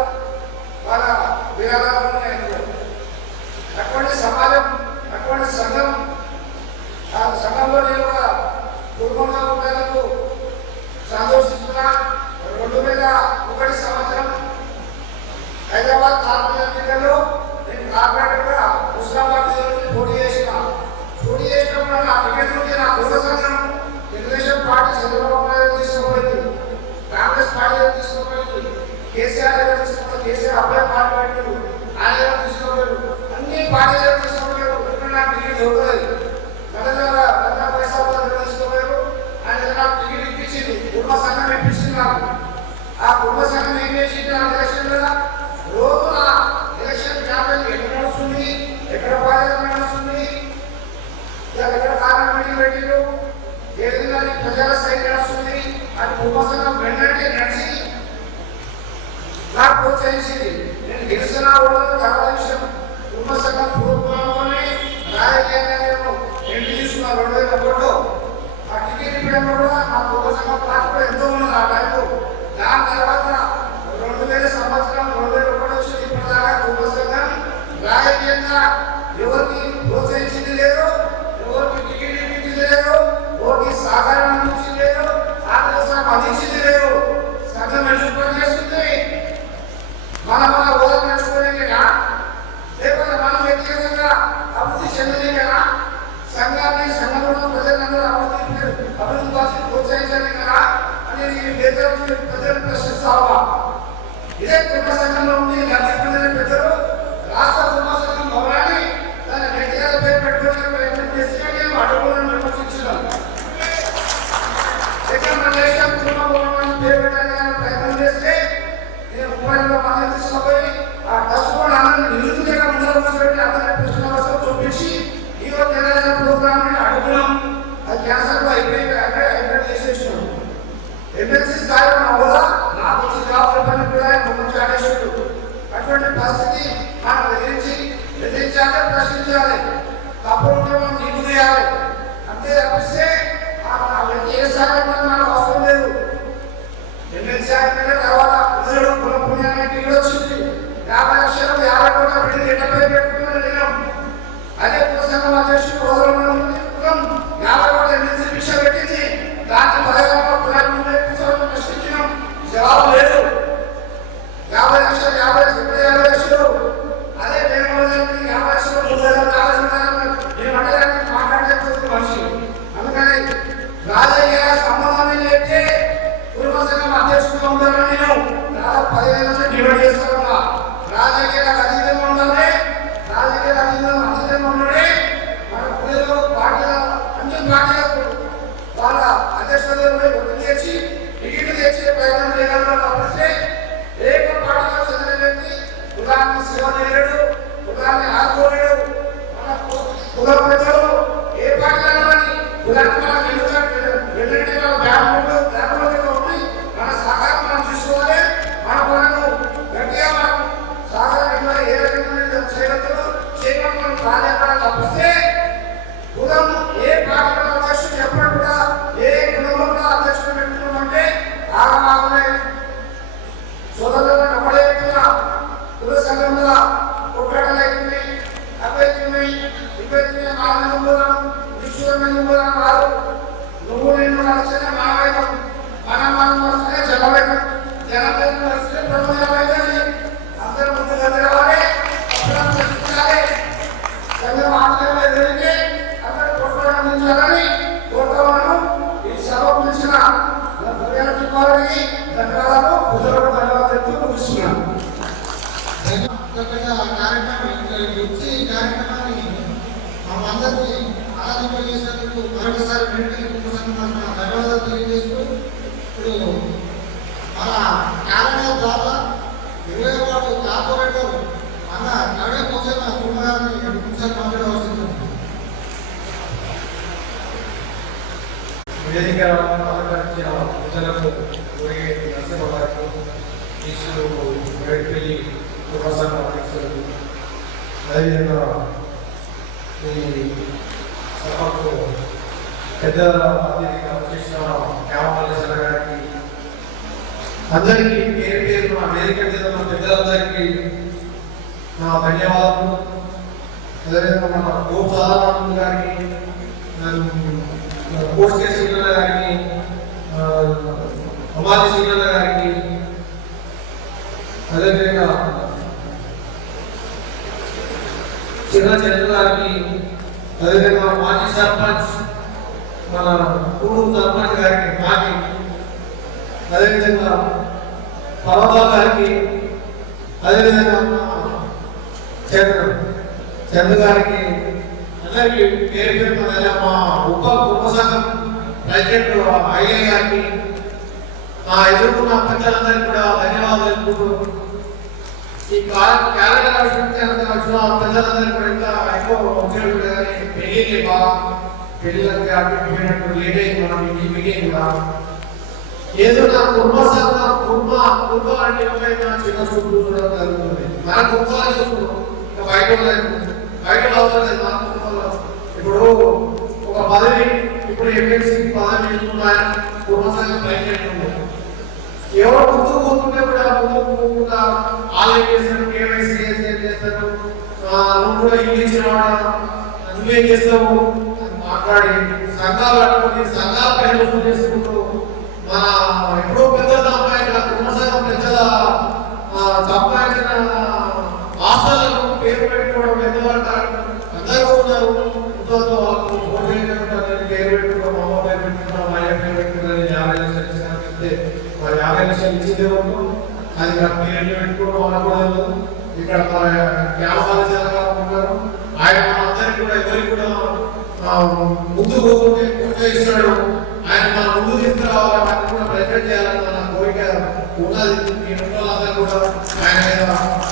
వాళ్ళ విరాళాలు ఉన్నాయి. అటువంటి సమాజం, అటువంటి సంఘం, ఆ సంఘంలో నేను కూడా కుటుంబంలో ఉండేందుకు సంతోషిస్తున్నా. 2001 సంవత్సరం హైదరాబాద్ కార్పొరేషన్ ఎన్నికల్లో నేను కార్పొరేటర్గా హుస్నాబాద్ నుంచి పోటీ చేసినప్పుడు నా టికెట్ నుంచి నా కుల సంఘం తెలుగుదేశం పార్టీ చంద్రబాబు నాయుడు తీసుకుపోయింది, కాంగ్రెస్ పార్టీ తీసుకుపోయింది, కేసీఆర్ గారు తీసుకుపోయింది, కేసీఆర్ అబ్బాయి పార్టీ పెట్టారు, ఆయన తీసుకోలేదు, అన్ని పార్టీలు తీసుకోలేదు. ఇక్కడ నాకు టికెట్ ఇవ్వలేదు. గత పైసలు తీసుకోలేదు. ఆయన నాకు టికెట్ ఇప్పించింది, కుటుంబ సంఘం ఇప్పించింది నాకు. ఆ కుటుంబ సంఘం ఏం చేసింది నాకు ఎలక్షన్ కదా, రోజు నా ఎలక్షన్ క్యాంపెయిన్ ఎక్కడ నడుస్తుంది, ఎక్కడ బాధ్యత నడుస్తుంది, ఎక్కడ కారణం మీటింగ్ పెట్టిండు, ఏ విధంగా ప్రజల స్థాయి నడుస్తుంది అని కుటుంబ సంఘం వెంటనే నడిచి నాకు ప్రోత్సహించింది. నేను గెలిచిన ఓడలు చాలా విషయం కుటుంబ సంఘం పూర్వకంలోనే రాజకీయంగా నేను ఎంట్రీ తీసుకున్న 2001లో ఆ టికెట్ ఇవ్వడంలో కూడా నా కుటుంబ సంఘం పాత్ర ఎంతో ఉన్నది ఆ టైంలో. దాని తర్వాత 2000 సంవత్సరం 2001 వచ్చి ఇప్పటిదాకా కుటుంబ సంఘం రాజకీయంగా ఎవరికి ప్రోత్సహించింది లేదు, ఎవరికి టికెట్ ఇప్పించింది లేదు, ఎవరికి సహకారం అందించింది లేదు, ఆర్థిక సహాయం అందించింది లేదు. సంఘం ఎందుకు పనిచేస్తుంది? మన ఓదలు నడుచుకోలేక, లేకపోతే మనం వ్యక్తిగతంగా అభివృద్ధి చెందలేక, సంఘాన్ని సంఘంలో ప్రజలందరూ అభివృద్ధి కోసం ప్రోత్సహించాలి కదా అనేది ప్రజలు ప్రశ్నిస్తావా? ఇదే కుటుంబ సంఘంలో ఉండి లబ్ధి పెద్దలు రాష్ట్ర కుటుంబ సంఘం భవనాన్ని దాని వ్యక్తిగత పేరు పెట్టుకోవడానికి ప్రయత్నం చేస్తే నేను అడుగులను విమర్శించాను. కుటుంబ భవనాన్ని పేరు పెట్టడానికి ప్రయత్నం చేస్తే నేను 30 మంది తీసుకుపోయి ఆ ట్రస్ట్ బోర్డు అందరినీ నిలుపుగా ముందర కూర్చోబెట్టి అందరినీ ప్రశ్న వస్తువు చూపించి ఈరోజు తెలంగాణ ప్రోగ్రామ్ అడుగున్నాం. అది క్యాన్సర్ అయిపోయి చేసేసినాం. ఎమ్మెల్సీ స్థాయిలో నా హోదా నాకు వచ్చి జాబ్ పని కూడా ముందు చాటేసాడు. అటువంటి పరిస్థితి మనం ఎదిరించాలి, ప్రశ్నించాలి, తప్పు ఉంటే మనం నీకు చేయాలి. అంతే తప్పిస్తే ఏ స్థాయి మనకు అవసరం లేదు. ఎమ్మెల్సీ అయిపోయిన తర్వాత కుదురుడు కుల పుణ్యానికి టికెట్ వచ్చింది. 50 లక్షలు 50 కోట్ల బిల్డింగ్ ఎట్లా పేరు పెట్టుకున్నాను నేను. అదే కుల సంఘం అధ్యక్షుడు కులం 50 కోట్ల ఎమ్మెల్సీ భిక్ష పెట్టింది. దాన్ని పదవిలో కులాన్ని ప్రశ్నించినాం, జవాబు లేదు. 50 లక్షలు 50 లక్షలు అదే మేము 50 లక్షలు 30,000 నేను మండలానికి మాట్లాడలేకపోతుంది మనిషి. అందుకని రాజకీయ సంబంధం అయితే కుటుంబ సంఘం అధ్యక్షుడిగా ఉండాలని నేను దాదాపు 15 నుంచి డిమాండ్ చేస్తున్నా. రాజకీయాలకు అతీతంగా ఉండాలి, రాజకీయాలకు అతీతంగా ఉండాలి. మన పిల్లలు పార్టీల అన్ని పార్టీలకు వాళ్ళ అధ్యక్షులపై ఒత్తిడి తెచ్చి టికెట్లు తెచ్చే ప్రయత్నం చేయగలరు తప్పిస్తే ఏక పార్టీలో చెందిన వ్యక్తి కులాన్ని సేవ చేయలేడు, కులాన్ని ఆదుకోలేడు. మన కుల ప్రజలు ఏ పార్టీలో కులాన్ని మనం వెళ్ళండి మన బ్యాంకులో ఉండి మన సహకారం మనం తీసుకోవాలి. మన పనులను గట్టిగా మనం సహకారం ఏ రకంగా చేయగలరు మనం కార్యక్రమాలు తప్పిస్తే కులం ఏ పార్టీలో అధ్యక్షుడు ఎప్పుడు కూడా ఏ కులంలో కూడా అధ్యక్షుడు పెట్టుకున్నామంటే ఆగమాగమే సోదరులను నమ్మలేకున్నా కుల సంఘంలో కొట్లాటలైతుంది, అభ్యర్థున్నాయి, ఇబ్బంది ఆనందం విశ్వరంగం కాదు. నువ్వు నిన్ను నడిచిన మావేగం, మనం వస్తే జనవేగం, జనవేగం వస్తే ప్రభుత్వం అందరూ ముందు ఎదగాలి, ప్రశ్నించాలి, సంఘం ఆటలు ఎదిరితే అందరూ కొట్లాడించాలని కోరుతామను. ఈ సభ పిలిచిన వారికి ధన్యవాదాలు, ప్రజలకు ధన్యవాదాలు ముగిస్తున్నాను. కార్యక్రమాన్ని అందరికీ ఆనందింపజేసినందుకు మరొకసారి ధన్యవాదాలు తెలియజేస్తూ ఇప్పుడు మన క్యాలెండర్ ద్వారా 20 వార్డు కార్పొరేటర్ మన నడే పోసిన కుటుంబాన్ని ఒకసారి మాట్లాడవలసింది. వేదిక అలంకరించిన ప్రజలకు నరసింహరాజు ఈశ్వరుడు వేడిపల్లి కుటుంబ అధ్యక్షులు, అదేవిధంగా ఈ సభకు పెద్ద అతిథిగా చేసిన శ్యామమల్లేశ్వర గారికి, అందరికీ పేరు పేరు నా వేదిక మీద ఉన్న పెద్దలందరికీ నా ధన్యవాదాలు. అదేవిధంగా మన గోప్ సాధారణ గారికి, పోస్ట్ శ్రీకరణ గారికి, అమ్మాజీ శ్రీకరణ గారికి, అదేవిధంగా చిన్న చంద్ర గారికి, అదేవిధంగా మాజీ సర్పంచ్ మన కూడూరు సర్పంచ్ గారికి కాకి, అదేవిధంగా పర్వతాల గారికి, అదేవిధంగా చంద్ర గారికి అందరికీ పేరు పేరు మా ఉప సంఘం ప్రెసిడెంట్ ఐఏ గారికి, ఎదుర్కొన్న పెద్దలందరికీ కూడా ధన్యవాదాలు తెలుపుకుంటూ ఈ క్యాలెండర్ వచ్చిన పెద్దలందరికీ కూడా ఇంకా ఎక్కువ వచ్చేది కానీ పెళ్ళికి బాగా పెళ్ళిళ్ళకి అడ్డు లేట్ అయింది మనం ఈ మీటింగ్ కూడా ఏదో నా కుటుంబ అంటే ఎవరైనా చిన్న చూపు చూడడం జరుగుతుంది. మన కుటుంబాలు చూసుకున్నాం ఇంకా బయట అవసరం మన కుటుంబంలో ఇప్పుడు ఒక పదవి ఇప్పుడు ఎమ్మెల్సీ పదవి తీసుకున్నాయని కుటుంబ సంఘం బయట ఎవరు ముందుకు పోతుంటే కూడా ముందుకు పోకుండా ఆన్లైన్ చేస్తారు, కేవైసీ చేస్తారు, నువ్వు కూడా ఇల్లు ఇచ్చిన నువ్వేం చేస్తావు మాట్లాడి సంఘాలు కట్టుకుని సంఘాల పైన వసూలు చేసుకుంటూ మన ఎప్పుడో పెద్ద సంపాదించిన కుటుంబ సంఘం పెద్దల సంపాదించిన ఆస్తులకు పేరు పెట్టుకోవడం పెద్దవాళ్ళు అందరూ ఉన్నారు. పేరు పెట్టుకోవడం అమ్మ పేరు పెట్టుకోవడం అయ్య పేరు పెట్టుకోవడం 50 లక్షలు ఇచ్చినట్లయితే మరి 50 లక్షలు ఇచ్చిందే వరకు అది పేరు పెట్టుకోవడం అనకూడదు. ఇక్కడ గ్రామాల ఉన్నారు ఆయన అందరికీ కూడా ఎవరికి కూడా ముందు పోతుంటే ప్రోత్సహిస్తాడు. ఆయన మన ముందు తీసుకురావాలి, ఆయన కూడా ప్రజెంట్ చేయాలని మన కోరిక ఉన్నది. ఈ వాళ్ళందరూ కూడా ఆయన మీద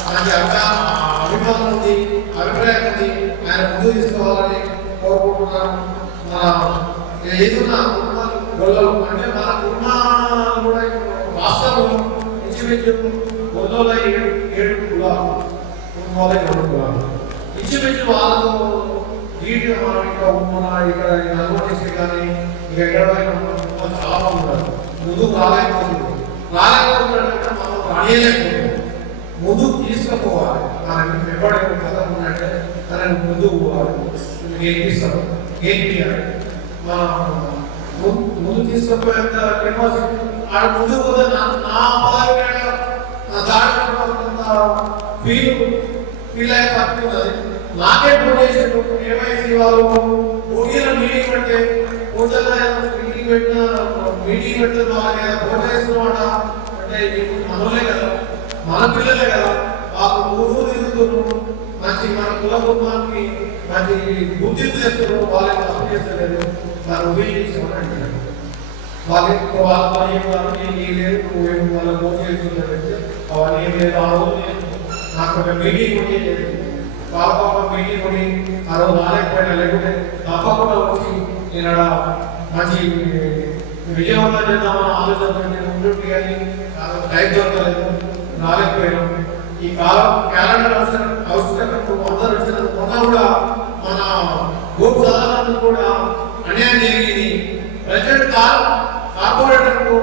మంచి అభిమానం ఉంది, అభిప్రాయం ఉంది. ఆయన ముందు తీసుకోవాలని కోరుకుంటున్నాను. మన ఏదున్నా గొల్లలు అంటే మన కుటుంబాలు కూడా రాష్ట్రంలో ఇంచుమించు గొల్లలో 7 కూడా కుటుంబాలు ఇంచుమించు వాళ్ళతో నీట్గా మనం ఇంకా ఇక్కడ అనుమతిస్తే కానీ ఇక ఎక్కడ చాలా ఉంటారు. ముందుకు రాలేకపోతుంది మనం రానియలేకపోతుంది. ముందుకు తీసుకుపోవాలి. మనం ఎప్పుడైనా కథ ఉన్నట్టే తనని ముందుకు పోవాలి. గెలిపిస్తాం గెలిపియాలి. ముందు తీసుకుపోయేంత కెపాసిటీ ఆడ ముందుకు పోతే నా పదవి నా దాడి ఫీల్ అయ్యే తప్పుతుంది. నాకే ప్రొటేషన్ కేవైసీ వాళ్ళు ఓటీలో మీటింగ్ పెడితే మీటింగ్ పెట్టిన వాళ్ళకి ప్రోటేస్తున్నమాట అంటే మనలే కదా, మన పిల్లలే కదా. వాళ్ళు ఊరు తిరుగుతున్నారు, మంచి మన కుల కుటుంబానికి మంచి గుర్తింపు చేస్తున్నారు. వాళ్ళకి తప్పు చేస్తలేదు, వాళ్ళు ఉపయోగించామని అంటున్నారు. వాళ్ళకి వాళ్ళ ఏం లేదు, నువ్వేం వాళ్ళ ప్రోత్సహిస్తున్నారంటే అవన్నీ ఏం లేదు. ఆ రోజు నాకు ఒక మీటింగ్ ఉండేది, పాప మీటింగ్ కొని ఆ రోజు రాలేకపోయినా లేకుంటే తప్పకుండా వచ్చి నేను మంచి విజయవంతం చేద్దామని ఆలోచన ఉంటుంది. కానీ టైం దొరకలేదు, రాలేకపోయాను. ఈ క్యాలెండర్ అవసరం అందరూ వచ్చిన మొన్న కూడా మన గ్రూప్ సాధారణ కూడా అన్యాయం జరిగింది. ప్రజెంట్ కార్పొరేటర్కు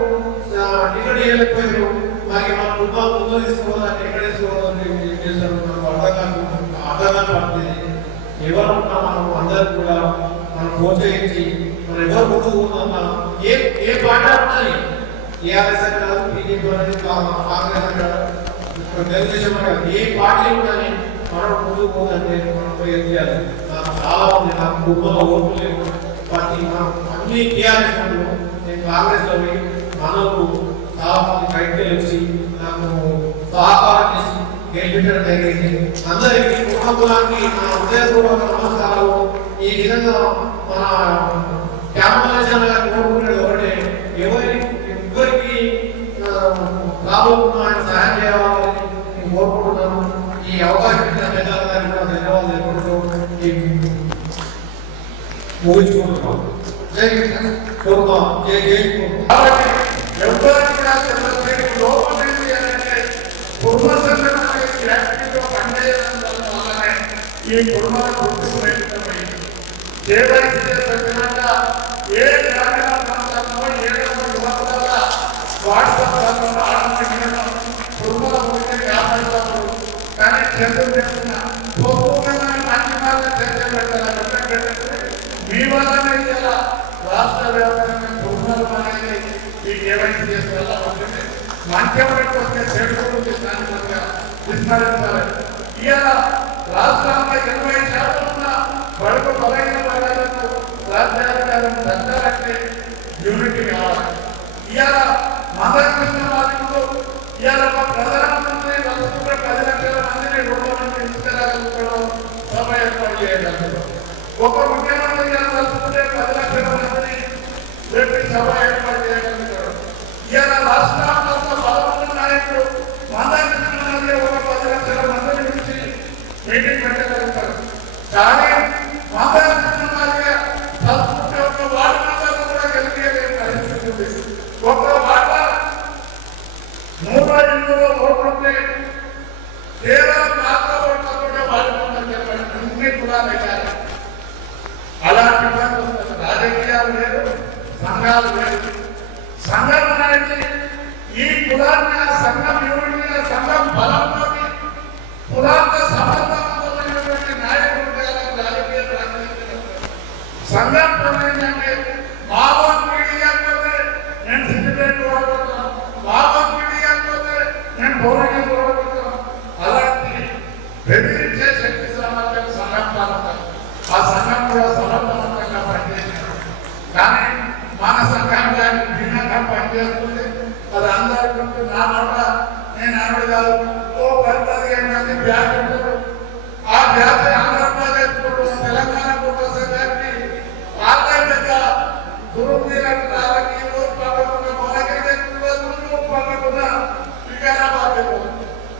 టికెట్ ఇవ్వలేకపోయారు. మరి మన కుటుంబాలు ముందు తీసుకోవాలని ఎక్కడ తీసుకోవాలని చేస్తారు. అర్థంగా పడుతుంది. ఎవరు మనం అందరూ కూడా మనం ప్రోత్సహించి మనం ఎవరు ముందుకు పోతున్నా ఏ పాట ఉండాలి. టీఆర్ఎస్ అంటారు, బీజేపీ అనేది, కాంగ్రెస్ అంటారు, తెలుగుదేశం అంటారు, ఏ పార్టీ ఉండాలి. మనం ముందుకు పోతుంటే మనం పోయి చేయాలి. చాలా ఉంది నాకు కుటుంబంలో ఓట్లు లేవు. ప్రతి అన్ని టీఆర్ఎస్ నేను కాంగ్రెస్లో మనకు చాలా మంది బయటకు వచ్చి నాకు సహకారం చేసి గెలిపించడం జరిగింది. అందరికీ కుటుంబానికి నా హృదయపూర్వక నమస్కారాలు. ఈ విధంగా మన క్యాంపల్ గారు కోరుకునేది ఒకటే, ఎవరికి ప్రాబ్లం ఆయన సహాయం చేయాలని నేను కోరుకుంటున్నాను. ఈ అవకాశం ఇచ్చిన పెద్దలందరికీ కూడా ధన్యవాదాలు తెలుపుకుంటూ ముగించుకుంటున్నాం. జై కోరుతాం, జై జై కాబట్టి ఎవరికి కూడా లోపం ఏంటి అంటే కుటుంబ సంఘటన యాక్టివ్గా పనిచేయడం వల్లనే ఈ కుటుంబాల గుర్తింపు నేర్చుకోవాలి. కేవైసీ పెట్టినాక ఏ గ్రామీణ ప్రాంతాల్లో ఏదో యువత వాట్సాప్ ఆడంగా కుటుంబాల గురించి వ్యాపారాలు కానీ చర్చలు చేస్తున్న మంచి మార్గం చర్చ పెట్టాలి. మీ వల్లనే ఇలా రాష్ట్ర వ్యాప్తంగా కుటుంబాలు అనేది ఈ కేవైసీ చేసే వల్ల ఉంటుంది. మంచి వచ్చే చెడు గురించి విస్మరించాలి. ఇలా రాష్ట్రంలో 80% ఉన్న బడుగు బలైన వర్గాలకు రాజ్యాధికారం దక్కాలంటే యూనిటీ కావాలి. ఇవాళ మందకృష్ణ మాధ్యమంలో ఇవాళ ఒక ప్రధానమంత్రి కలుసుకుంటే 10 లక్షల మందిని 2 మంది తీసుకురాగలుగుతాడు, సభ ఏర్పాటు చేయగలుగుతాడు. ఒక ముఖ్యమంత్రి కలుసుకుంటే 10 లక్షల మందిని పెట్టి సభ ఏర్పాటు చేయగలుగుతాడు. ఇవాళ రాష్ట్రాల్లో బలమైన నాయకుడు మందకృష్ణ మంది ఒక 10 లక్షల మందిని పిలిచి మీటింగ్ పెట్టగలుగుతారు. కానీ మందకృష్ణ మంది కలుసుకుంటే ఒక వార్డు మెంబర్లు కూడా గెలిపేయలేని పరిస్థితి ఉంది. ఒక వార్డు 100 ఓట్లుంటే కేవలం మాత్రం ఓట్లతోనే వార్డు మెంబర్ చెప్పండి అన్ని కూడా వేయాలి. అలాంటి రాజకీయాలు లేదు, సంఘాలు లేదు. సంఘం అనేది ఈ కులాన్ని సంఘం యూనిటీ సంఘం బలంలోకి కులాంత సమర్థవంతమైనటువంటి నాయకులు రాజకీయ ప్రాతినిధ్యం. సంఘం ఏంటంటే మా వంతుడి అంటే నేను సిద్ధిపేట ఓడగొడతాను, మా వంతుడి అంటే నేను భువనగిరి ఓడగొడతాను. అలాంటి బెదిరించే శక్తి సామర్థ్యం సంఘం కావాలి. ఆ సంఘం కూడా సమర్థవంతంగా పనిచేసినారు. కానీ మన సంఘం దానికి భిన్నంగా పనిచేస్తుంది. అది అందరికీ నా మాట నేను అన్నది కాదు. ఓ 10-15 మంది బ్యాచ్ ఉంటారు. ఆ బ్యాచ్ ఆంధ్రప్రదేశ్ తెలంగాణ వచ్చేసరికి ఆర్థిక దురుపయోగాలకి పక్కకున్న భువనగిరి పక్కకున్న వికారాబాద్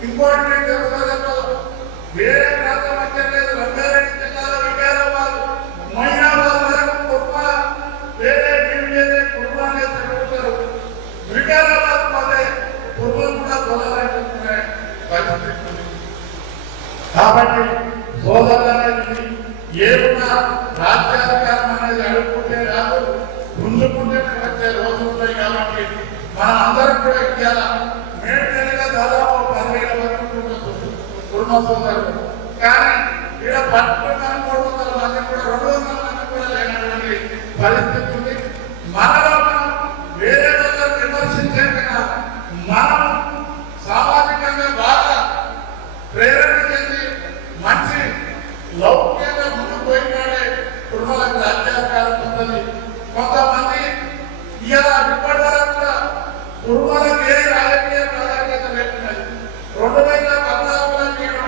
ఇంకోటి తెలుసుకోలేదు. వేరే ప్రాంతం వచ్చలేదు. రంగారెడ్డి జిల్లాలో వికారాబాద్, మొయినాబాద్ వరకు కుర్మ వేరే కుర్మానే తిరుగుతారు. వికారాబాద్ పోతే కుర్మలు కూడా కొనాలనుకునే పరిస్థితి. కాబట్టి సోదరులనేది ఏమున్నా రాజ్యాధికారం అనేది అడుగుకుంటే రాదు, గుంజుకుంటే వచ్చే రోజులు ఉంటాయి. కాబట్టి మనం అందరం కూడా ఇవ్వాల. మేడగా దాదాపు 10,000 వరకు కుటుంబ సోదరులు. కానీ ఇక్కడ పట్టుకున్న 300 మంది కూడా 200 మంది కూడా లేనటువంటి పరిస్థితి ఉంది. మనలో మనం వేరే వాళ్ళని విమర్శించే కన్నా మనం సామాజికంగా బాగా ప్రేరణ చెంది మంచి లౌకికంగా ముందుకు పోయినాడే కుటుంబాలకు రాజ్యాధికారం ఉంటుంది. కొంతమంది ఇలా ఇప్పటివరకు కూడా కుటుంబాలకు ఏ రాజకీయ ప్రాధాన్యత లేకున్నది. 2014లో నేను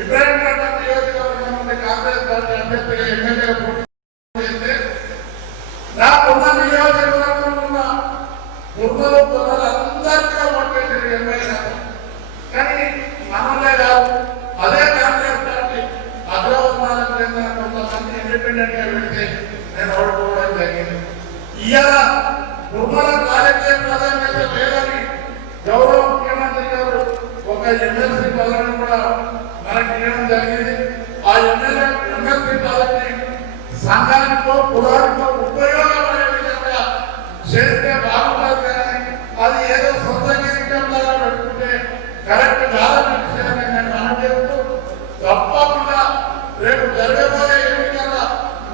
ఇబ్రాహీంపట్నం నియోజకవర్గం నుండి కాంగ్రెస్ పార్టీ అభ్యర్థిగా ఎమ్మెల్యేగా పోటీ చేస్తే నాకున్న నియోజకవర్గంలో ఉన్న కుటుంబాలు అందరికీ ఓట్లేసారు 80%. కానీ మనలే కాదు, అదే కాంగ్రెస్ పార్టీ అగ్రవర్ణాలకు చెందిన కొంతమంది ఇండిపెండెంట్ గా వెళ్తే నేను ఓడిపోవడం జరిగింది. ఇవాళ కుటుంబాలకు రాజకీయ ప్రాధాన్యత లేదని గౌరవ ముఖ్యమంత్రి గారు ఒక ఎమ్మెల్సీ పదవిని కూడా మనకి ఇవ్వడం జరిగింది. ఆ ఎమ్మెల్సీ పదవిని సంఘానికో కులానికో ఉపయోగపడే విధంగా చేస్తే బాగుంటుంది. కానీ అది ఏదో సొంత జీవితంలాగా పెట్టుకుంటే కరెక్ట్ కాదని విషయాన్ని నేను మనం చెప్తూ తప్పకుండా రేపు జరగబోయే ఎన్నికల్లో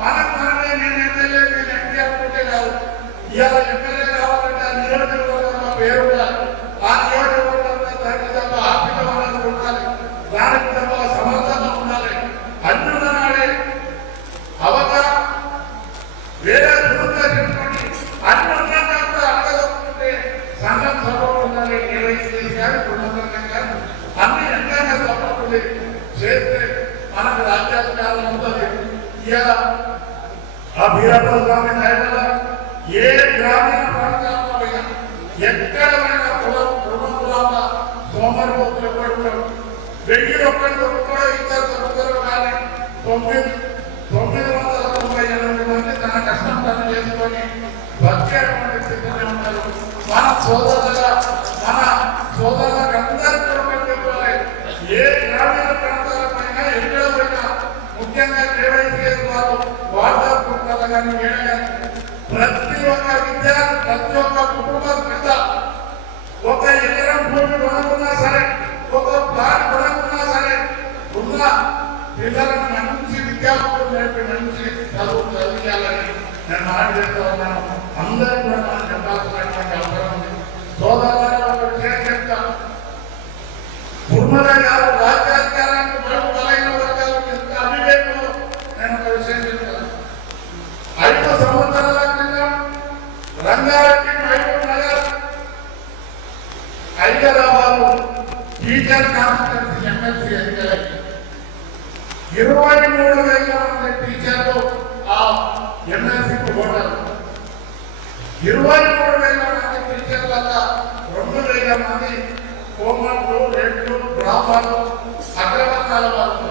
మనమే నేను ఎమ్మెల్యే నేను ఎంపీ అనుకుంటే కాదు. ఇవాళ ఎమ్మెల్యే కావాలంటే ఆ నియోజకవర్గంలో పేరు ఉండాలి. ఆ నియోజకవర్గంలో దానికి తప్ప ఆర్థిక వనరులు ఉండాలి, దానికి తప్ప సమర్థత ఉండాలి. అన్నుల నాడే అవగాహన వేరే దూరంగా చెప్పుకోండి. అన్ని ఉన్నాక కూడా అడగదొక్కుంటే సంఘం సపోర్ట్ ఉండాలి. ఏవైసీ కానీ కుటుంబంగా కానీ అన్ని ఎంతైనా సపోర్ట్ ఉంది చేస్తే మనకు రాజ్యాధికారం ఉంటుంది. ఇవాళ ఆ బీరప్ప స్వామి దయవల్ల ఏ గ్రామీణ ప్రాంతాల్లో పోయినా ఎక్కడ పోయినా కుల సోమరిపోతులు ఎప్పుడు 1001 దొరుకుతారో 2 దొరుకుతారో కానీ 998 మంది తన కష్టం తను చేసుకొని బతికేటువంటి స్థితిలో ఉన్నారు. మన సోదరులకు అందరికీ ఒకటి చెప్పాలి. ఏ గ్రామీణ ప్రాంతాలపైనా ఎక్కడ పోయినా ముఖ్యంగా కేవైసీ వారు వాట్సాప్ గ్రూప్లలో కానీ ప్రతి ఒక్క విద్యార్థి ప్రతి ఒక్క కుటుంబం కింద 1 ఎకరం భూమి కొనుక్కున్నా సరే, 1 ప్లాట్ కొనుక్కున్నా సరే ఉన్న పిల్లలను మంచి విద్యార్థులు నేర్పి మంచి చదివించాలని నేను మాట చేస్తూ ఉన్నాను. అందరూ కూడా మనం చెప్పాల్సినటువంటి అవసరం ఉంది. సోదరులారా ఒకటి చెప్తాను. కుర్మల గారు రాజ్యాధికారానికి బలైన వర్గాల Rangareddy, Mahabubnagar, Hyderabad teacher constituency MLC ఎన్నికలకి 23,000 మంది టీచర్లు ఆ ఎమ్మెల్సీకి ఓటర్లు. 23,000 మంది టీచర్ల వల్ల 2,000 మంది కోమట్లు, రెడ్లు, బ్రాహ్మణులు, అగ్రవర్గాల వాళ్ళు,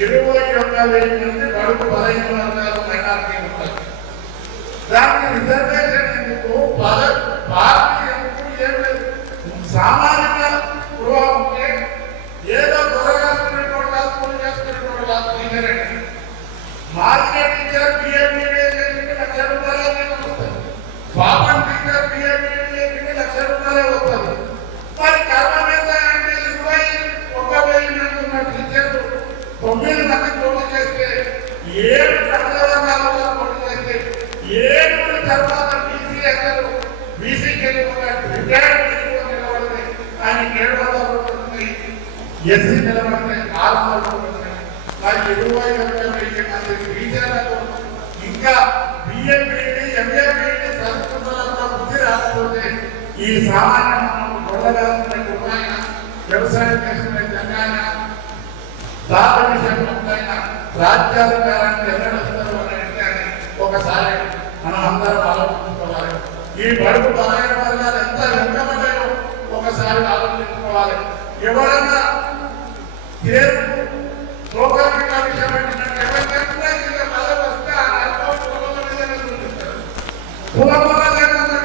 21,000 మంది బడుగు బలహీన వర్గాలు, మైనారిటీ ఉంటారు. దానికి రిజర్వేషన్ ఎందుకు, పార్టీ ఎందుకు, ఏం లేదు. సామాజిక ఉంటే ఏదో త్వరగా స్కూల్ చేసుకునేటోడు కాదు టీచర్ అంటే. మార్కెట్ టీచర్ బిఏబీఏ ₹1,00,000 వస్తుంది. పాపం టీచర్ బిఏబీఏ ₹1,00,000 వస్తుంది. మరి కర్మం ఎంత అంటే 21,000 మంది ఉన్న టీచర్లు 9 మంది పోటీ చేస్తే 7 ప్రజావర్గాలుగా పోటీ చేస్తే 7 తర్వాత బీసీ అందరూ బీసీకి రిటైర్డ్ నిలబడితే ఆయన 700 ఎస్సీ నిలబడితే 600. మరి 21,000 మంది టీచర్లకు ఇంకా బిఏబీఈడి, ఎంఏబీఈడి చదువుకున్న బుద్ధి రాకపోతే ఈ సామాన్య గొడవలున్న కుటుంబాయన, వ్యవసాయం చేసుకునే జనాయన, దాతైన రాజ్యాధికారాన్ని ఎన్నడొస్తారు అనే విషయాన్ని ఒకసారి మనం అందరం ఆలోచించుకోవాలి. ఈ బడుగు బలహీన వర్గాలు ఎంత వెనుకబడ్డాయో ఒకసారి ఆలోచించుకోవాలి. ఎవరన్నా లోకానికి విషయం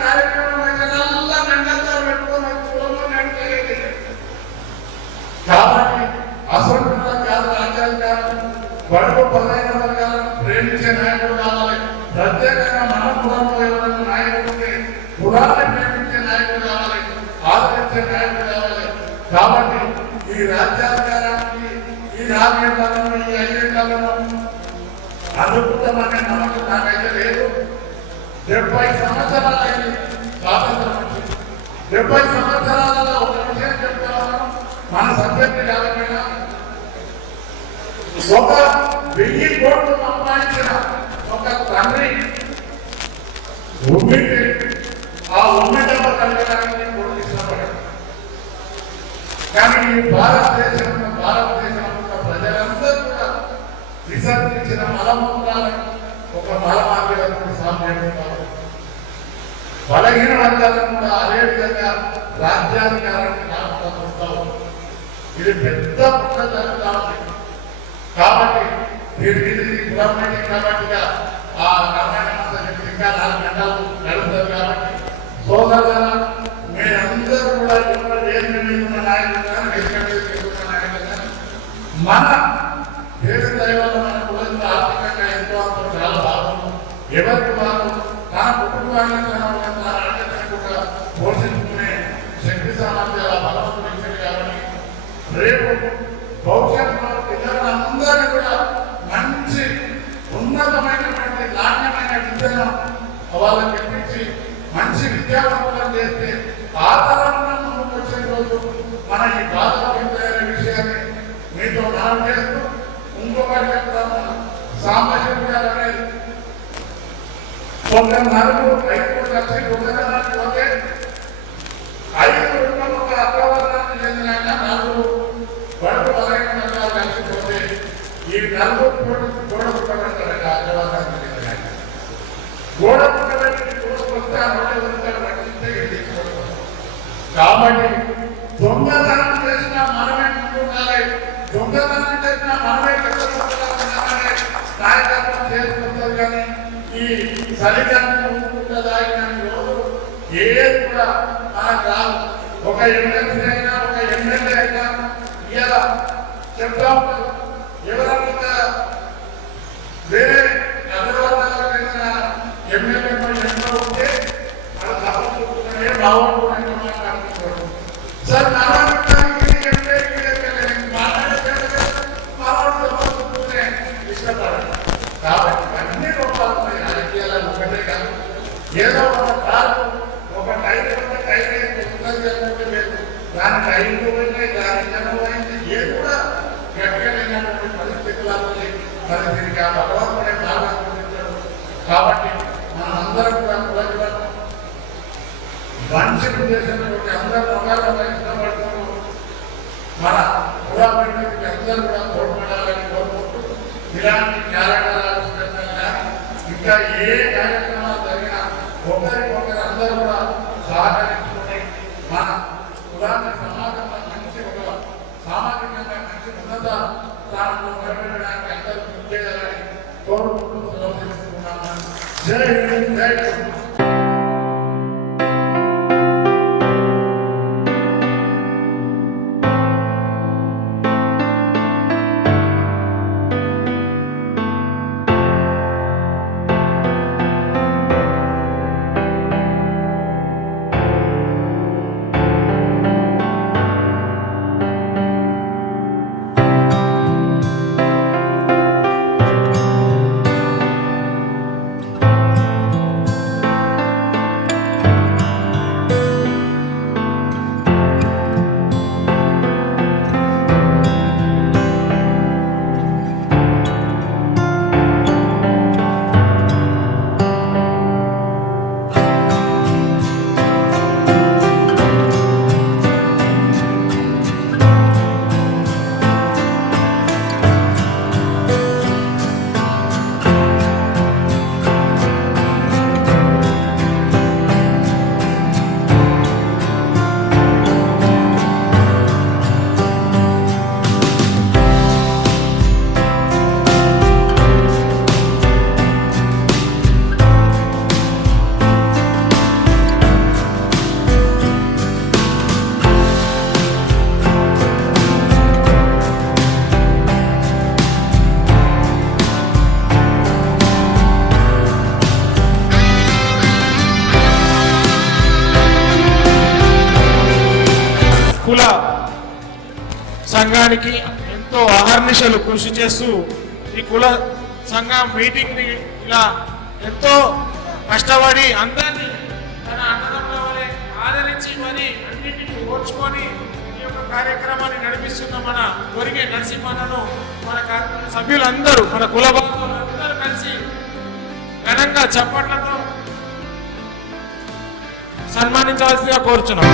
కార్యక్రమం అయితే మెండలతో పెట్టుకుని కులంలో నడిచేది. కాబట్టి అసంతృప్త కాదు రాజ్యాధికారం. బడుగు బలహీన వర్గాలను ప్రేమించే నాయకుడు కావాలి. ప్రత్యేకంగా మన కులంలో ఎవరైనా నాయకుడు ఉంటే కులాన్ని ప్రేమించే నాయకుడు కావాలి, ఆదరించే నాయకుడు కావాలి. కాబట్టి ఈ రాజ్యాధికారానికి ఈ 4 ఏళ్లలో, ఈ 5 ఏళ్లలో అద్భుతమైన నమ్మకం నాకైతే లేదు. 70 సంవత్సరాలైంది స్వాతంత్రం వచ్చి. 70 సంవత్సరాలలో ఒక విషయం చెప్తాను. మన సబ్జెక్టు కాకపోయినా 1,000 కోట్లు సంపాదించిన ఒక తండ్రి ఉమ్మిటి ఆ ఉమ్మిటమ్మ కలగడానికి కోట్లు ఇష్టపడ్డాడు. కానీ ఈ భారతదేశంలో ప్రజలందరూ కూడా విసర్జించిన మలమూత్రాలను ఒక మలమార్గంలో సాధ్యమవుతారు. బలహీన వర్గాలను కూడా అదే విధంగా రాజ్యాధికారాన్ని జ్ఞాపకం. ఇది పెద్ద పుట్ట జరుగుతా ఉంది. కాబట్టి ఇది కులమైంది కాబట్టి ఆ రామాయణ ఇంకా 4 గంటలు నడుస్తుంది. కాబట్టి సోదరుల మీరందరూ కూడా ఎవరు వేదిక మీద ఉన్న నాయకులుగా, వేదిక మీద ఉన్న నాయకులుగా మన దేశ దైవాలు మన కులంలో ఆర్థికంగా ఎంతో చాలా బాగుంది. ఎవరికి వారు తన కుటుంబాన్ని తన ఆర్థికంగా కూడా పోషించుకునే శక్తి సామర్థ్యాల బలవంతులు కాబట్టి రేపు భవిష్యత్తులో పిల్లలందరినీ కూడా మంచి ఉన్నతమైనటువంటి నాణ్యమైన విద్యను వాళ్ళకి ఇప్పించి మంచి విద్యావంతులను చేస్తే ఆ తరంలో ముందుకు వచ్చే రోజు మన ఈ బాధపడే విషయాన్ని మీతో మనం చేస్తూ ఇంకొకటి చెప్తాము. సాంబశివుడు గారు అనేది ఒక 4-5 కలిసి గుజరాత్ పోతే 5 ఒక అగ్రవర్గానికి చెందిన 4 బడుగు బలహీన వర్గాలు కలిసిపోతే ఈ 4 గోడ పుట్టబడతారు. అగ్రవర్గానికి చెందిన గోడ పుట్టబెట్టి వస్తే ఆ రోడ్డు పట్టిస్తే తీసుకోవాలి. కాబట్టి దొంగతనం చేసిన మనమే ఉండాలి. దొంగతనం చేసిన మనమే నాయకత్వం చేసుకుంటారు. కానీ ఈ సరిగ్గానే రోజు ఏది కూడా మనకు రాదు. ఒక ఎమ్మెల్సీ అయినా ఒక ఎమ్మెల్యే అయినా ఇలా చెప్తా ఉంటారు. ఎవరన్నా వేరే అగ్రవర్గాలకు చెందిన ఎమ్మెల్యేతో ఎంతో ఉంటే మన సభ బాగుంటుంది సార్. నారాయణకి ఇష్టపడాలి. కాబట్టి అన్ని రూపాలు రాజకీయాలు ఒకటే కాదు. ఏదో ఒక కాదు ఒక టైం లేదు. దాని టైంలో పోయినాయి, దాని జనం పోయింది. ఏ కూడా గట్టిగా పరిస్థితులు మరి దీనికి ఆ భగవంతుడే బాగా. కాబట్టి మనం అందరం కూడా మనిషిని చేసినటువంటి అందరూ ఒకరిగా ఇష్టపడుతూ మన పురాబడినటువంటి అందరూ కూడా తోడ్పడాలని కోరుకుంటూ ఇలాంటి క్యాలెండర్ ఇంకా ఏ కార్యక్రమాలు జరిగినా ఒకరికొకరు అందరూ కూడా సహకరించుకుని మన కులాన్ని సమాజంలో మంచి ఒక సామాజికంగా మంచి ఉన్నత స్థానంలో నిలబెట్టడానికి అందరూ కృషి చేయాలని కోరుకుంటూ సెలవు తీసుకున్నాను. జై హింద్, జై హింద్. కుల సంఘానికి ఎంతో అహర్నిశలు కృషి చేస్తూ ఈ కుల సంఘం మీటింగ్ని ఇలా ఎంతో కష్టపడి అందరినీ తన అన్నదమ్ముల వలె ఆదరించి మరి అన్నింటినీ ఓర్చుకొని ఈ యొక్క కార్యక్రమాన్ని నడిపిస్తున్న మన గొరిగే నరసింహన్నను మన సభ్యులందరూ మన కుల బాంధవులందరూ కలిసి ఘనంగా చప్పట్లతో సన్మానించవలసిందిగా కోరుచున్నాం.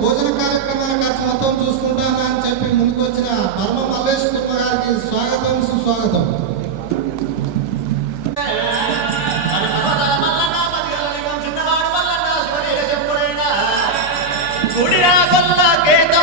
భోజన కార్యక్రమాల ఖర్చు మొత్తం చూసుకుంటానా అని చెప్పి ముందుకొచ్చిన పరమ మల్లేష్ కుర్మ గారికి స్వాగతం సుస్వాగతం. గుడిరా గొల్ల కేత